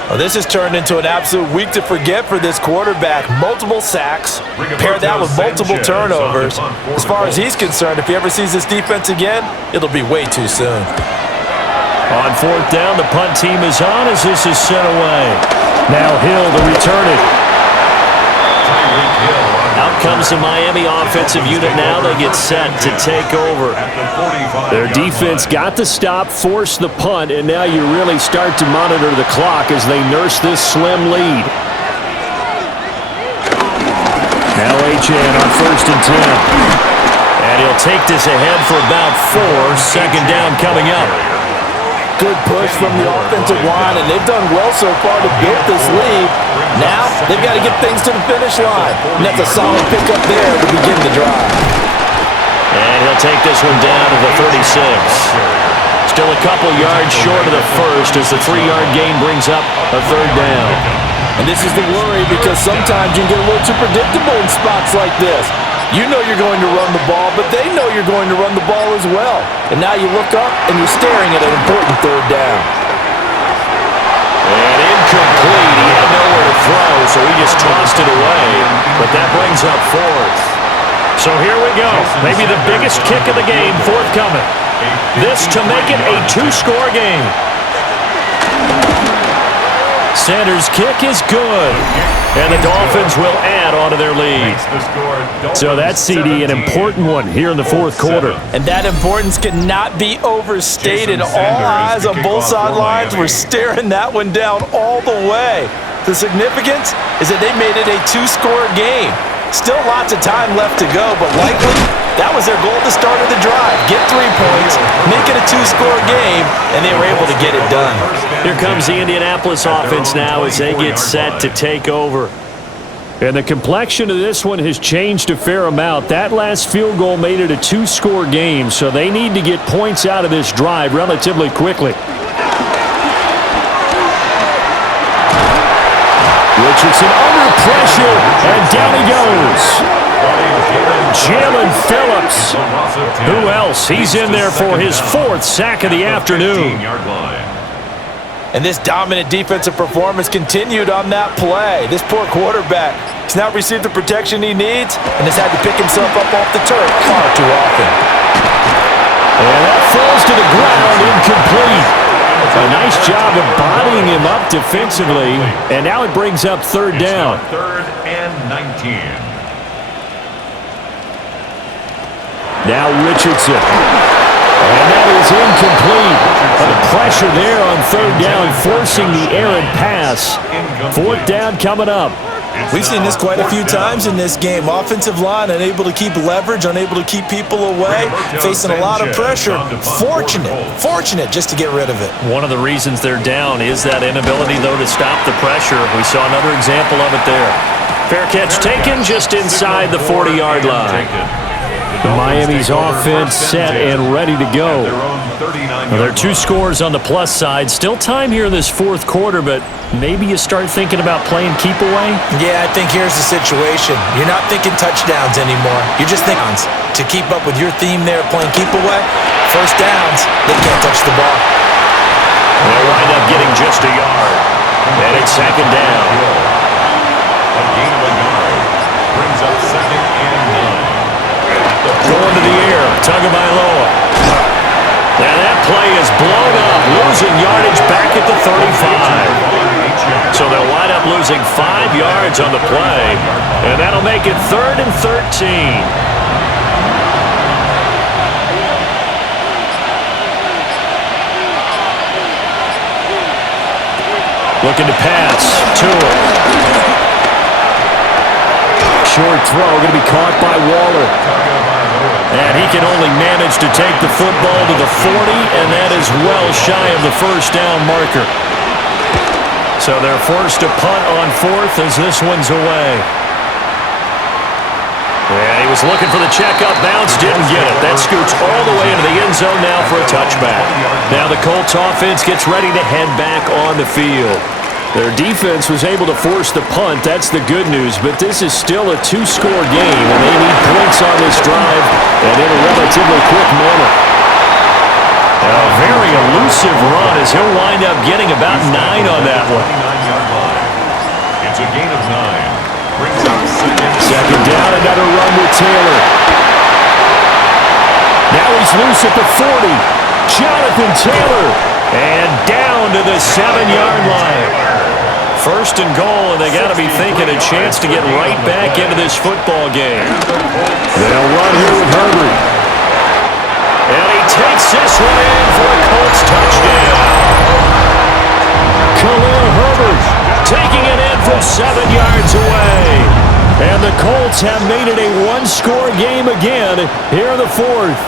Well, this has turned into an absolute week to forget for this quarterback. Multiple sacks, pair that with multiple turnovers. As far as he's concerned, if he ever sees this defense again, it'll be way too soon. On 4th down, the punt team is on as this is sent away. Now Hill to return it. Out comes the Miami offensive unit now. They get set to take over. Their defense got the stop, forced the punt, and now you really start to monitor the clock as they nurse this slim lead. Now HN on 1st and 10. And he'll take this ahead for about 4. 2nd down coming up. Good push from the offensive line, and they've done well so far to build this lead. Now, they've got to get things to the finish line, and that's a solid pickup there to begin the drive. And he'll take this one down to the 36. Still a couple yards short of the first as the 3-yard gain brings up a 3rd down. And this is the worry because sometimes you can get a little too predictable in spots like this. You know you're going to run the ball, but they know you're going to run the ball as well. And now you look up and you're staring at an important 3rd down. And incomplete. He had nowhere to throw, so he just tossed it away. But that brings up 4th. So here we go. Maybe the biggest kick of the game forthcoming. This to make it a 2-score game. Sanders' kick is good. And the Dolphins will add on to their lead. So that's, CD, an important one here in the 4th quarter. And that importance cannot be overstated. All eyes on both sidelines were staring that one down all the way. The significance is that they made it a 2-score game. Still lots of time left to go, but likely that was their goal at the start of the drive. Get 3 points, make it a 2-score game, and they were able to get it done. Here comes the Indianapolis offense now as they get set to take over. And the complexion of this one has changed a fair amount. That last field goal made it a 2-score game, so they need to get points out of this drive relatively quickly. Richardson under pressure, and down he goes. Jalen Phillips. Who else? He's in there for his 4th sack of the afternoon. And this dominant defensive performance continued on that play. This poor quarterback has not received the protection he needs and has had to pick himself up off the turf far too often. And that falls to the ground, incomplete. A nice job of bodying him up defensively, and now it brings up 3rd down. 3rd and 19. Now Richardson. And that is incomplete. The pressure there on 3rd down, forcing the errant pass. 4th down coming up. We've seen this quite a few times in this game. Offensive line unable to keep leverage, unable to keep people away, facing a lot of pressure. Fortunate just to get rid of it. One of the reasons they're down is that inability, though, to stop the pressure. We saw another example of it there. Fair catch taken just inside the 40-yard line. Miami's offense set and ready to go. Well, there are 2 scores on the plus side. Still time here in this 4th quarter, but maybe you start thinking about playing keep away? Yeah, I think here's the situation. You're not thinking touchdowns anymore. You're just thinking to keep up with your theme there, playing keep away. 1st downs, they can't touch the ball. They'll wind up getting just a yard. And it's 2nd down. A gain of a yard brings up 2nd and 9. Going to the air, Tagovailoa. And that play is blown up, losing yardage back at the 35. So they'll wind up losing 5 yards on the play, and that'll make it 3rd and 13. Looking to pass to him. Short throw going to be caught by Waller. And he can only manage to take the football to the 40, and that is well shy of the first down marker. So they're forced to punt on fourth as this one's away. Yeah, he was looking for the checkup bounce, didn't get it. That scoots all the way into the end zone now for a touchback. Now the Colts offense gets ready to head back on the field. Their defense was able to force the punt. That's the good news, but this is still a two-score game, and they need points on this drive and in a relatively quick manner. A very elusive run as he'll wind up getting about 9 on that one. It's a gain of 9. Brings up Second down, another run with Taylor. Now he's loose at the 40. Jonathan Taylor. And down to the 7-yard line. First and goal, and they got to be thinking a chance to get right back into this football game. They'll run here with Herbert. And he takes this one in for a Colts touchdown. Khalil Herbert taking it in from 7 yards away. And the Colts have made it a one-score game again here in the fourth.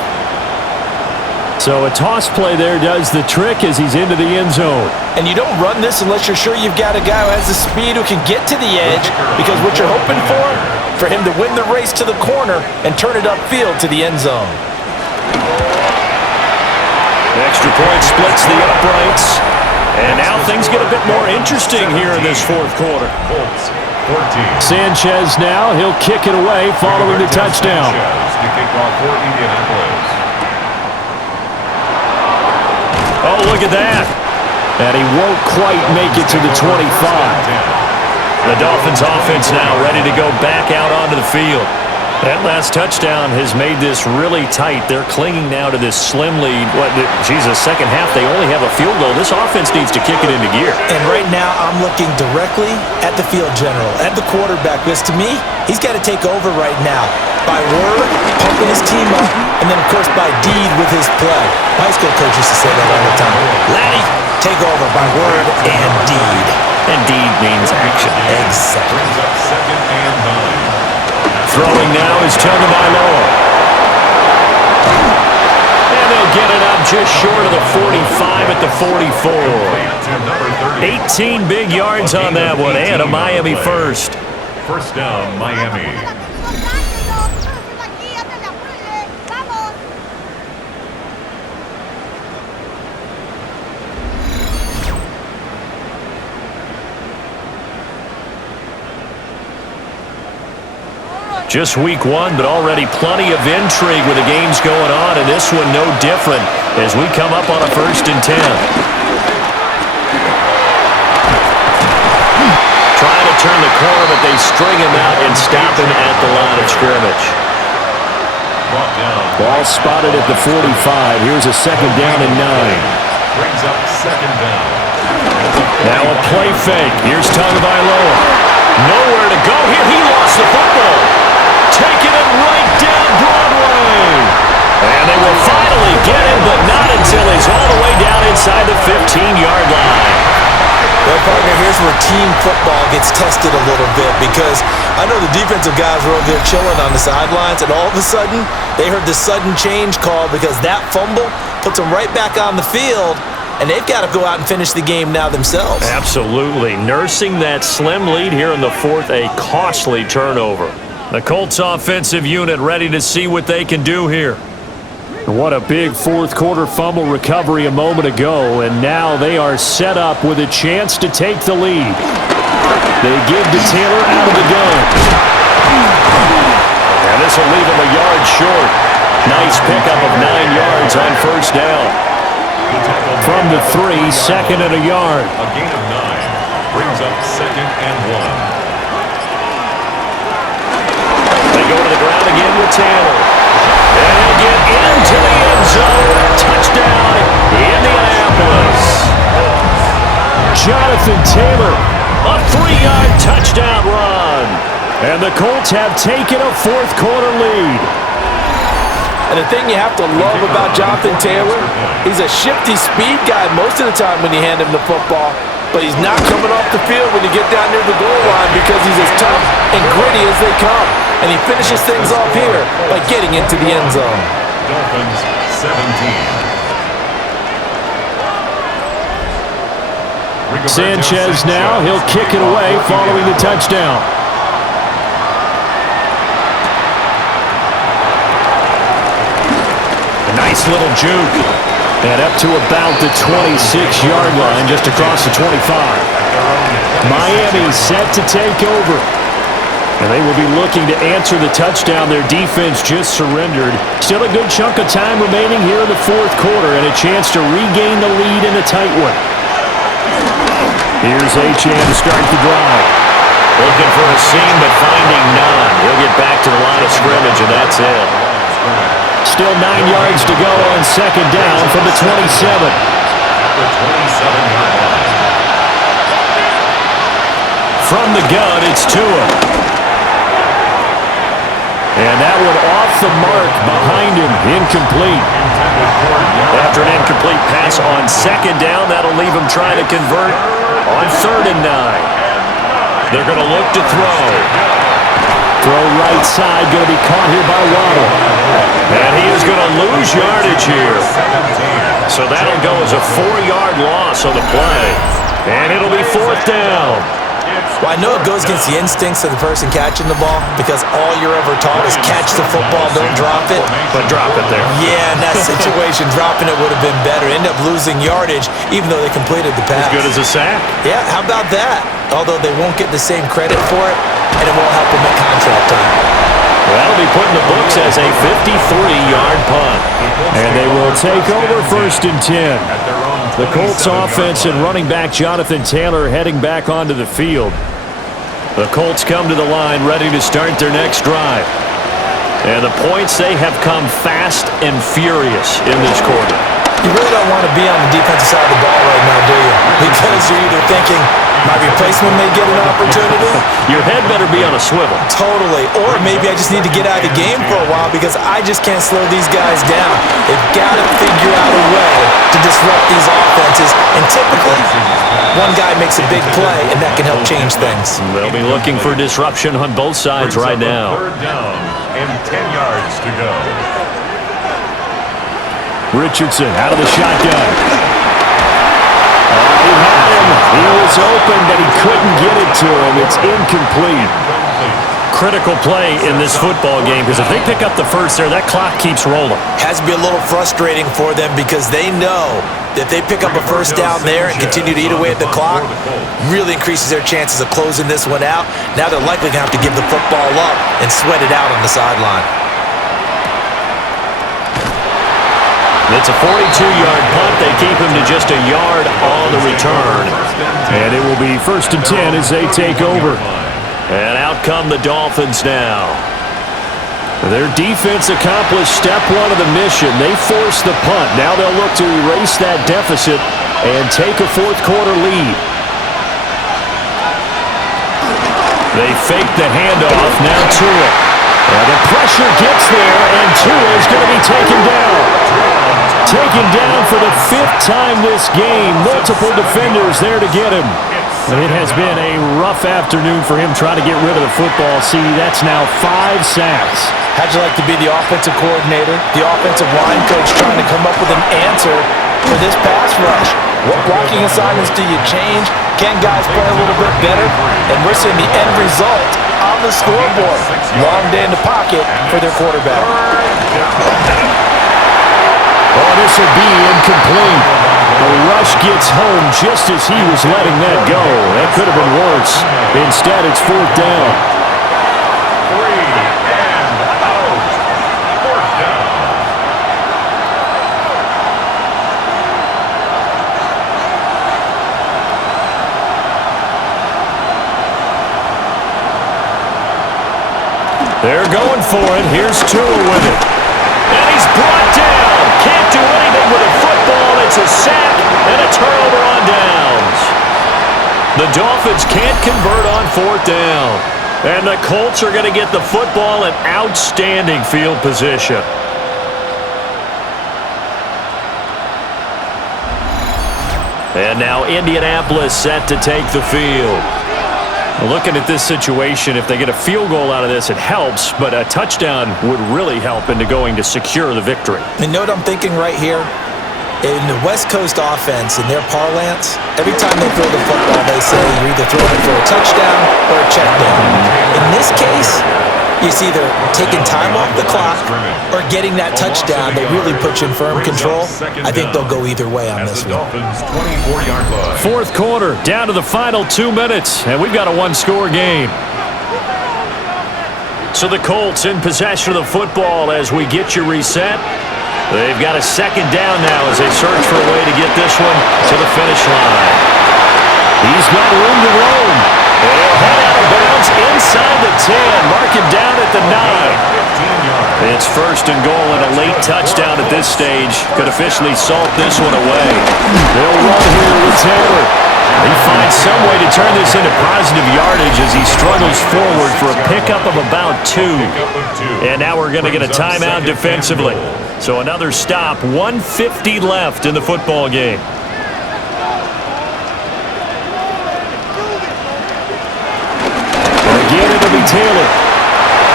So a toss play there does the trick as he's into the end zone. And you don't run this unless you're sure you've got a guy who has the speed who can get to the edge, because what you're hoping for him to win the race to the corner and turn it upfield to the end zone. The extra point splits the uprights. And now things get a bit more interesting here in this fourth quarter. Colts, 14. Sanchez now, he'll kick it away following the touchdown. To kick off for Indianapolis. Oh, look at that. And he won't quite make it to the 25. The Dolphins offense now ready to go back out onto the field. That last touchdown has made this really tight. They're clinging now to this slim lead. Second half, they only have a field goal. This offense needs to kick it into gear. And right now, I'm looking directly at the field general, at the quarterback, because to me, he's got to take over right now. By word, pumping his team up, and then, of course, by deed with his play. My high school coach used to say that all the time. Laddie, take over by word and deed. And deed means action. Exactly. Brings up second and 9. Throwing now is Tagovailoa. And they'll get it up just short of the 45 at the 44. 18 big yards on that one, and a Miami first. First down, Miami. Just week one, but already plenty of intrigue with the games going on, and this one no different as we come up on a 1st and 10. Trying to turn the corner, but they string him out and stop him at the line of scrimmage. Ball spotted at the 45. Here's a 2nd down and 9. Brings up 2nd down. Now a play fake. Here's Tagovailoa. Nowhere to go here. He lost the football. Taking it right down Broadway. And they will finally get him, but not until he's all the way down inside the 15-yard line. Well, partner, here's where team football gets tested a little bit, because I know the defensive guys were over there chilling on the sidelines, and all of a sudden, they heard the sudden change call because that fumble puts them right back on the field, and they've got to go out and finish the game now themselves. Absolutely. Nursing that slim lead here in the fourth, a costly turnover. The Colts offensive unit ready to see what they can do here. What a big fourth quarter fumble recovery a moment ago, and now they are set up with a chance to take the lead. They give to Taylor out of the gun. And this will leave him a yard short. Nice pickup of 9 yards on 1st down. From the 3, 2nd and a yard. A gain of 9. Brings up 2nd and 1. They go to the ground again with Taylor. And he'll get into the end zone. Touchdown, Indianapolis. Jonathan Taylor, a 3-yard touchdown run. And the Colts have taken a fourth quarter lead. And the thing you have to love about Jonathan Taylor, he's a shifty speed guy most of the time when you hand him the football. but he's not coming off the field when you get down near the goal line because he's as tough and gritty as they come. And he finishes things off here by getting into the end zone. Dolphins 17. Sanchez now, he'll kick it away following the touchdown. A nice little juke. And up to about the 26-yard line, just across the 25. Miami set to take over. And they will be looking to answer the touchdown their defense just surrendered. Still a good chunk of time remaining here in the fourth quarter and a chance to regain the lead in a tight one. Here's Achane to start the drive. Looking for a seam, but finding none. He'll get back to the line of scrimmage, and that's it. Still 9 yards to go on second down from the 27. The 27-yard line. From the gun, it's Tua. And that one off the mark behind him, incomplete. After an incomplete pass on second down, that'll leave him trying to convert on 3rd and 9. They're going to look to throw. Throw right side, going to be caught here by Waddle. And he is going to lose yardage here. So that'll go as a 4-yard loss on the play. And it'll be 4th down. Well, I know it goes against the instincts of the person catching the ball because all you're ever taught is catch the football, don't drop it. But drop it there. Yeah, in that situation, dropping it would have been better. End up losing yardage even though they completed the pass. As good as a sack. Yeah, how about that? Although they won't get the same credit for it, and it won't help them at contract time. Well, that'll be put in the books as a 53-yard punt. And they will take over 1st and 10. The Colts offense and running back Jonathan Taylor heading back onto the field. The Colts come to the line ready to start their next drive. And the points, they have come fast and furious in this quarter. You really don't want to be on the defensive side of the ball right now, do you? Because you're either thinking, my replacement may get an opportunity. Your head better be on a swivel. Totally. Or maybe I just need to get out of the game for a while because I just can't slow these guys down. They've got to figure out a way to disrupt these offenses. And typically, one guy makes a big play, and that can help change things. They'll be looking for disruption on both sides right now. 3rd down and 10 yards to go. Richardson out of the shotgun. He had him. He was open, but he couldn't get it to him. It's incomplete. Critical play in this football game because if they pick up the first there, that clock keeps rolling. Has to be a little frustrating for them because they know that if they pick up a first down there and continue to eat away at the clock, really increases their chances of closing this one out. Now they're likely going to have to give the football up and sweat it out on the sideline. It's a 42-yard punt. They keep him to just a yard on the return. And it will be 1st and 10 as they take over. And out come the Dolphins now. Their defense accomplished step 1 of the mission. They forced the punt. Now they'll look to erase that deficit and take a fourth quarter lead. They fake the handoff. Now Tua. And the pressure gets there, and Tua is going to be taken down. Taken down for the 5th time this game. Multiple defenders there to get him. It has been a rough afternoon for him trying to get rid of the football. See, that's now 5 sacks. How'd you like to be the offensive coordinator, the offensive line coach trying to come up with an answer for this pass rush? What blocking assignments do you change? Can guys play a little bit better? And we're seeing the end result on the scoreboard. Long day in the pocket for their quarterback. Oh, this will be incomplete. The rush gets home just as he was letting that go. That could have been worse. Instead, it's 4th down. 3 and out. 4th down. They're going for it. Here's Tua with it. And he's brought down. Can't do anything with a football. It's a sack and a turnover on downs. The Dolphins can't convert on 4th down. And the Colts are going to get the football in outstanding field position. And now Indianapolis set to take the field. Looking at this situation, if they get a field goal out of this, it helps, but a touchdown would really help into going to secure the victory. And know what I'm thinking right here? In the West Coast offense, in their parlance, every time they throw the football, they say you're either throwing it for a touchdown or a check down. In this case, it's either taking time off the clock or getting that touchdown that really puts you in firm control. I think they'll go either way on this one. Fourth quarter, down to the final 2 minutes, and we've got a one-score game. So the Colts in possession of the football as we get you reset. They've got a second down now as they search for a way to get this one to the finish line. He's got room to roam. And he'll head out of bounds inside the 10. Mark him down at the 9. It's first and goal and a late touchdown at this stage. Could officially salt this one away. They'll run here with Taylor. He finds some way to turn this into positive yardage as he struggles forward for a pickup of about 2. And now we're going to get a timeout defensively. So another stop, 1:50 left in the football game. Again, it'll be Taylor.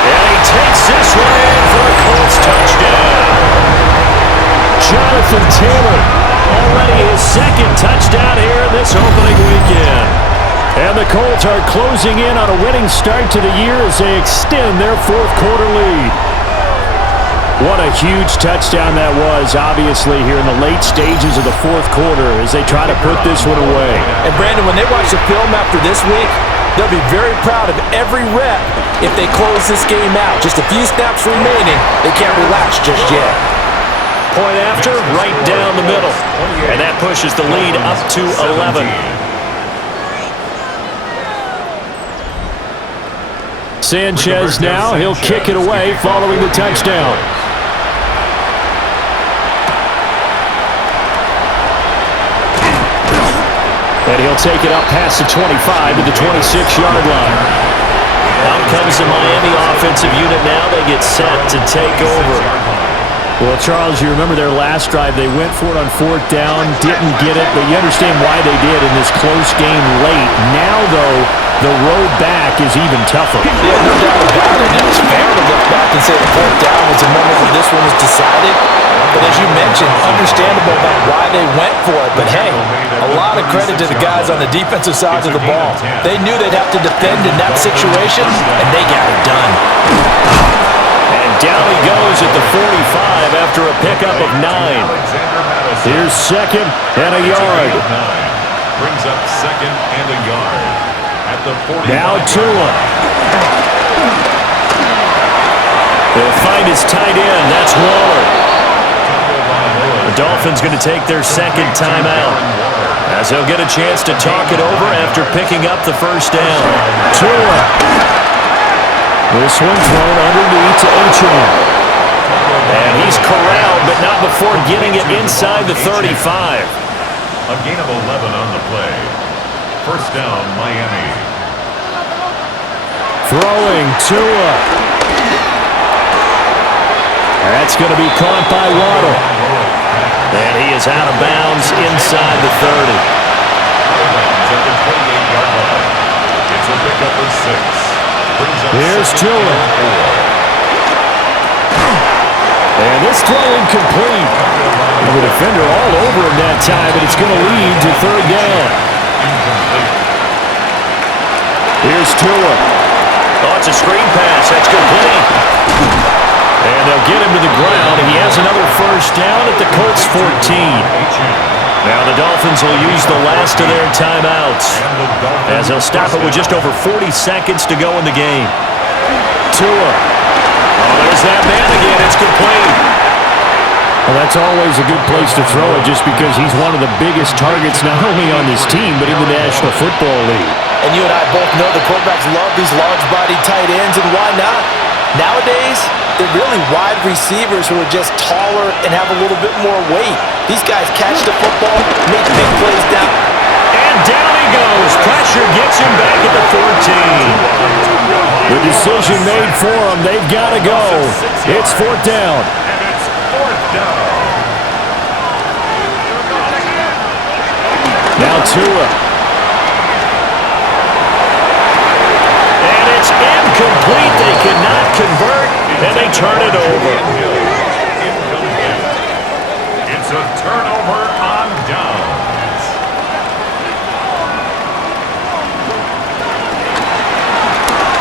And he takes this one in for a Colts touchdown. Jonathan Taylor, already his second touchdown here this opening weekend. And the Colts are closing in on a winning start to the year as they extend their fourth quarter lead. What a huge touchdown that was, obviously, here in the late stages of the fourth quarter as they try to put this one away. And, Brandon, when they watch the film after this week, they'll be very proud of every rep if they close this game out. Just a few snaps remaining. They can't relax just yet. Point after, right down the middle. And that pushes the lead up to 11. Sanchez now, he'll kick it away following the touchdown. And he'll take it up past the 25 to the 26-yard line. Out comes the Miami offensive unit now. They get set to take over. Well, Charles, you remember their last drive. They went for it on fourth down, didn't get it, but you understand why they did in this close game late. Now, though, the road back is even tougher. Yeah, no doubt about it. And it's fair to look back and say the fourth down was a moment where this one was decided. But as you mentioned, understandable about why they went for it. But, hey, a lot of credit to the guys on the defensive side of the ball. They knew they'd have to defend in that situation, and they got it done. And down he goes at the 45 after a pickup of 9. Here's second and a yard. Brings up second and a yard at the 45. Now Tua. They'll find his tight end. That's Waller. The Dolphins going to take their second timeout as they'll get a chance to talk it over after picking up the first down. Tua. This one thrown underneath to Achane. And he's corralled, but not before getting it inside the 35. A gain of 11 on the play. First down, Miami. Throwing Tua. That's going to be caught by Waddle. And he is out of bounds inside the 30. At the 28-yard line. It's a pickup of 6. Here's Tua. And this throw incomplete. The defender all over him that time, but it's going to lead to third down. Here's Tua. Oh, it's a screen pass. That's complete. And they'll get him to the ground, and he has another first down at the Colts 14. Now the Dolphins will use the last of their timeouts as they'll stop it with just over 40 seconds to go in the game. Tua. Oh, there's that man again. It's complete. Well, that's always a good place to throw it just because he's one of the biggest targets not only on this team but in the National Football League. And you and I both know the quarterbacks love these large-bodied tight ends, and why not? Nowadays, they're really wide receivers who are just taller and have a little bit more weight. These guys catch the football, make big plays down. And down he goes. Pressure gets him back at the 14. The decision made for them. They've got to go. It's fourth down. And it's fourth down. Now Tua. And it's incomplete. They cannot convert, and they turn it over. It's a turnover on downs.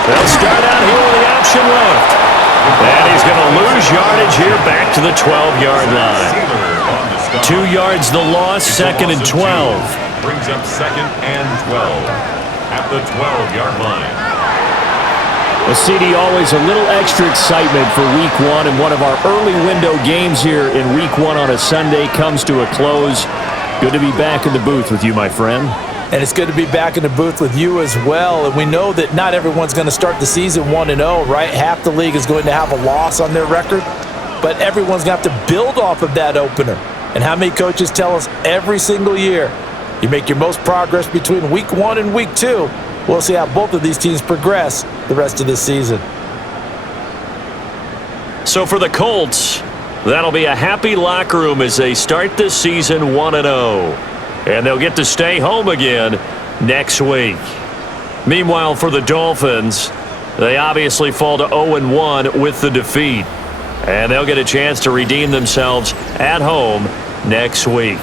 They'll start out here with the option left. And he's going to lose yardage here back to the 12-yard line. 2 yards the loss, second and 12. Brings up second and 12 at the 12-yard line. Well, CD, always a little extra excitement for Week 1, and one of our early window games here in Week 1 on a Sunday comes to a close. Good to be back in the booth with you, my friend. And it's good to be back in the booth with you as well. And we know that not everyone's going to start the season 1-0, right? Half the league is going to have a loss on their record, but everyone's going to have to build off of that opener. And how many coaches tell us every single year, you make your most progress between Week 1 and Week 2. We'll see how both of these teams progress the rest of this season. So for the Colts, that'll be a happy locker room as they start this season 1-0. And they'll get to stay home again next week. Meanwhile, for the Dolphins, they obviously fall to 0-1 with the defeat. And they'll get a chance to redeem themselves at home next week.